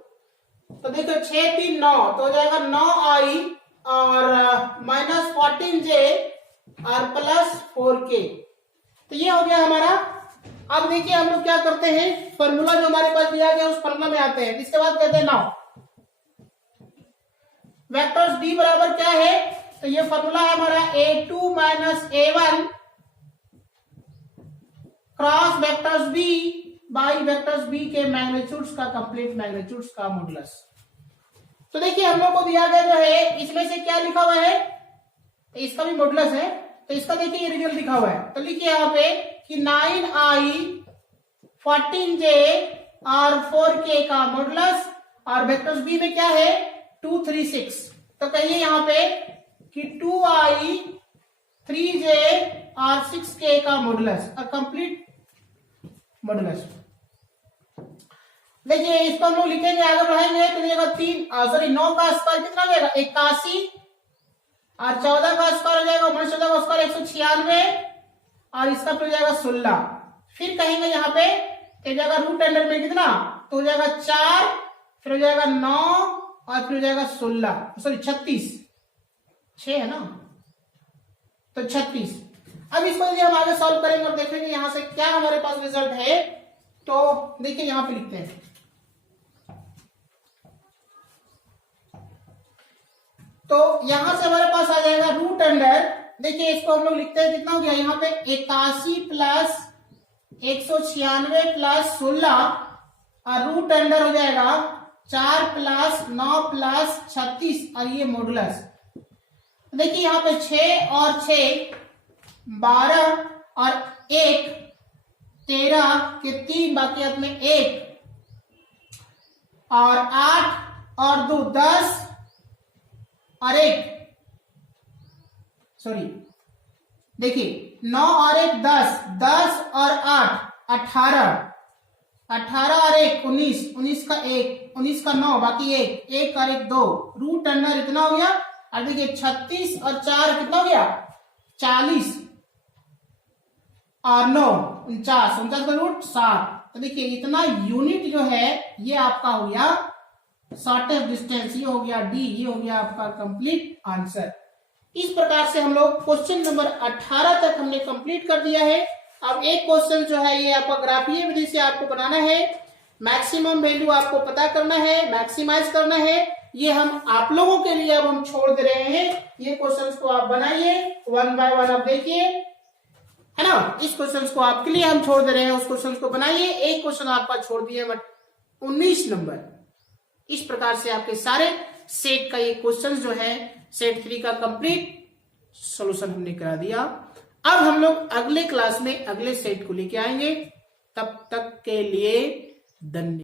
तो देखो 6 3 9 तो हो जाएगा 9i और माइनस 14j और प्लस 4k। तो ये हो गया हमारा। अब देखिए हम लोग क्या करते हैं, फॉर्मूला जो हमारे पास दिया गया उस फॉर्मूला में आते हैं। इसके बाद कहते हैं नाउ वेक्टर्स d बराबर क्या है, तो ये फॉर्मूला है हमारा a2 minus a1 cross vectors b by vectors b के मैग्नीट्यूड्स का कंप्लीट मैग्नीट्यूड्स का मॉडुलस। तो देखिए हम लोग को दिया गया जो है इसमें से क्या लिखा हुआ है, तो इसका भी मॉडुलस है, तो इसका देखिए रिजल्ट लिखा हुआ है। तो लिखिए यहाँ पे कि 9i 14j और 4k का मॉडुलस, और वेक्टर्स b में क्या है 2 3 6। तो कहिए यहाँ पे कि 2i 3j और 6k का मॉडुलस और कंप्लीट मॉडुलस। देखिए इसको हम लोग लिखेंगे, आगे बढ़ाएंगे तो देगा 9 का स्क्वायर कितना हो जाएगा 81 और 14 का स्क्वायर हो जाएगा 14 का स्क्वायर 196 और इसका हो जाएगा 16। फिर कहेंगे यहाँ पे एक जाएगा रूट अंडर में कितना, तो हो जाएगा 4, फिर हो जाएगा 9 और फिर हो जाएगा 16 सॉरी 36, 6 है ना, तो 36। अब इसको यदि हम आगे सॉल्व करेंगे और देखेंगे यहां से क्या हमारे पास रिजल्ट है, तो देखिए यहां पे लिखते हैं। तो यहां से हमारे पास आ जाएगा रूट अंडर, देखिए इसको हम लोग लिखते हैं कितना हो गया यहाँ पे 81 प्लस 196 प्लस 16 और रूट अंडर हो जाएगा 4 प्लस 9 प्लस 36 और ये मॉडुलस। देखिए यहाँ पे 6 और 6 12 और 1 13 के 3 बाकी हाथ में 1 और 8 और 2 10 और 1 सॉरी देखिए 9 और 1 10, 10 और 8 18, 18 और 1 19, 19 का 1, 19 का 9 बाकी 1, 1 और 1 2, रूट अंडर इतना हो गया। और देखिए 36 और 4 कितना हो गया 40 और 9 49, 49 का रूट 7। तो देखिए इतना यूनिट जो है ये आपका हो गया शॉर्टेस्ट डिस्टेंस, ये हो गया डी, ये हो गया आपका कंप्लीट आंसर। इस प्रकार से हम लोग क्वेश्चन नंबर 18 तक हमने कंप्लीट कर दिया है। अब एक क्वेश्चन जो है ये आपका ग्राफीय विधि से आपको बनाना है, मैक्सिमम वैल्यू आपको पता करना है, मैक्सिमाइज करना है। ये हम आप लोगों के लिए अब हम छोड़ दे रहे हैं। ये क्वेश्चंस को आप बनाइए 1 बाय 1, आप देखिए है ना। इस क्वेश्चन को आपके लिए हम छोड़ दे रहे हैं, उस क्वेश्चन को बनाइए। एक क्वेश्चन आपका छोड़ दिया 19 नंबर। इस प्रकार से आपके सारे सेट का ये क्वेश्चन जो है सेट 3 का कंप्लीट सॉल्यूशन हमने करा दिया। अब हम लोग अगले क्लास में अगले सेट को लेके आएंगे। तब तक के लिए धन्यवाद।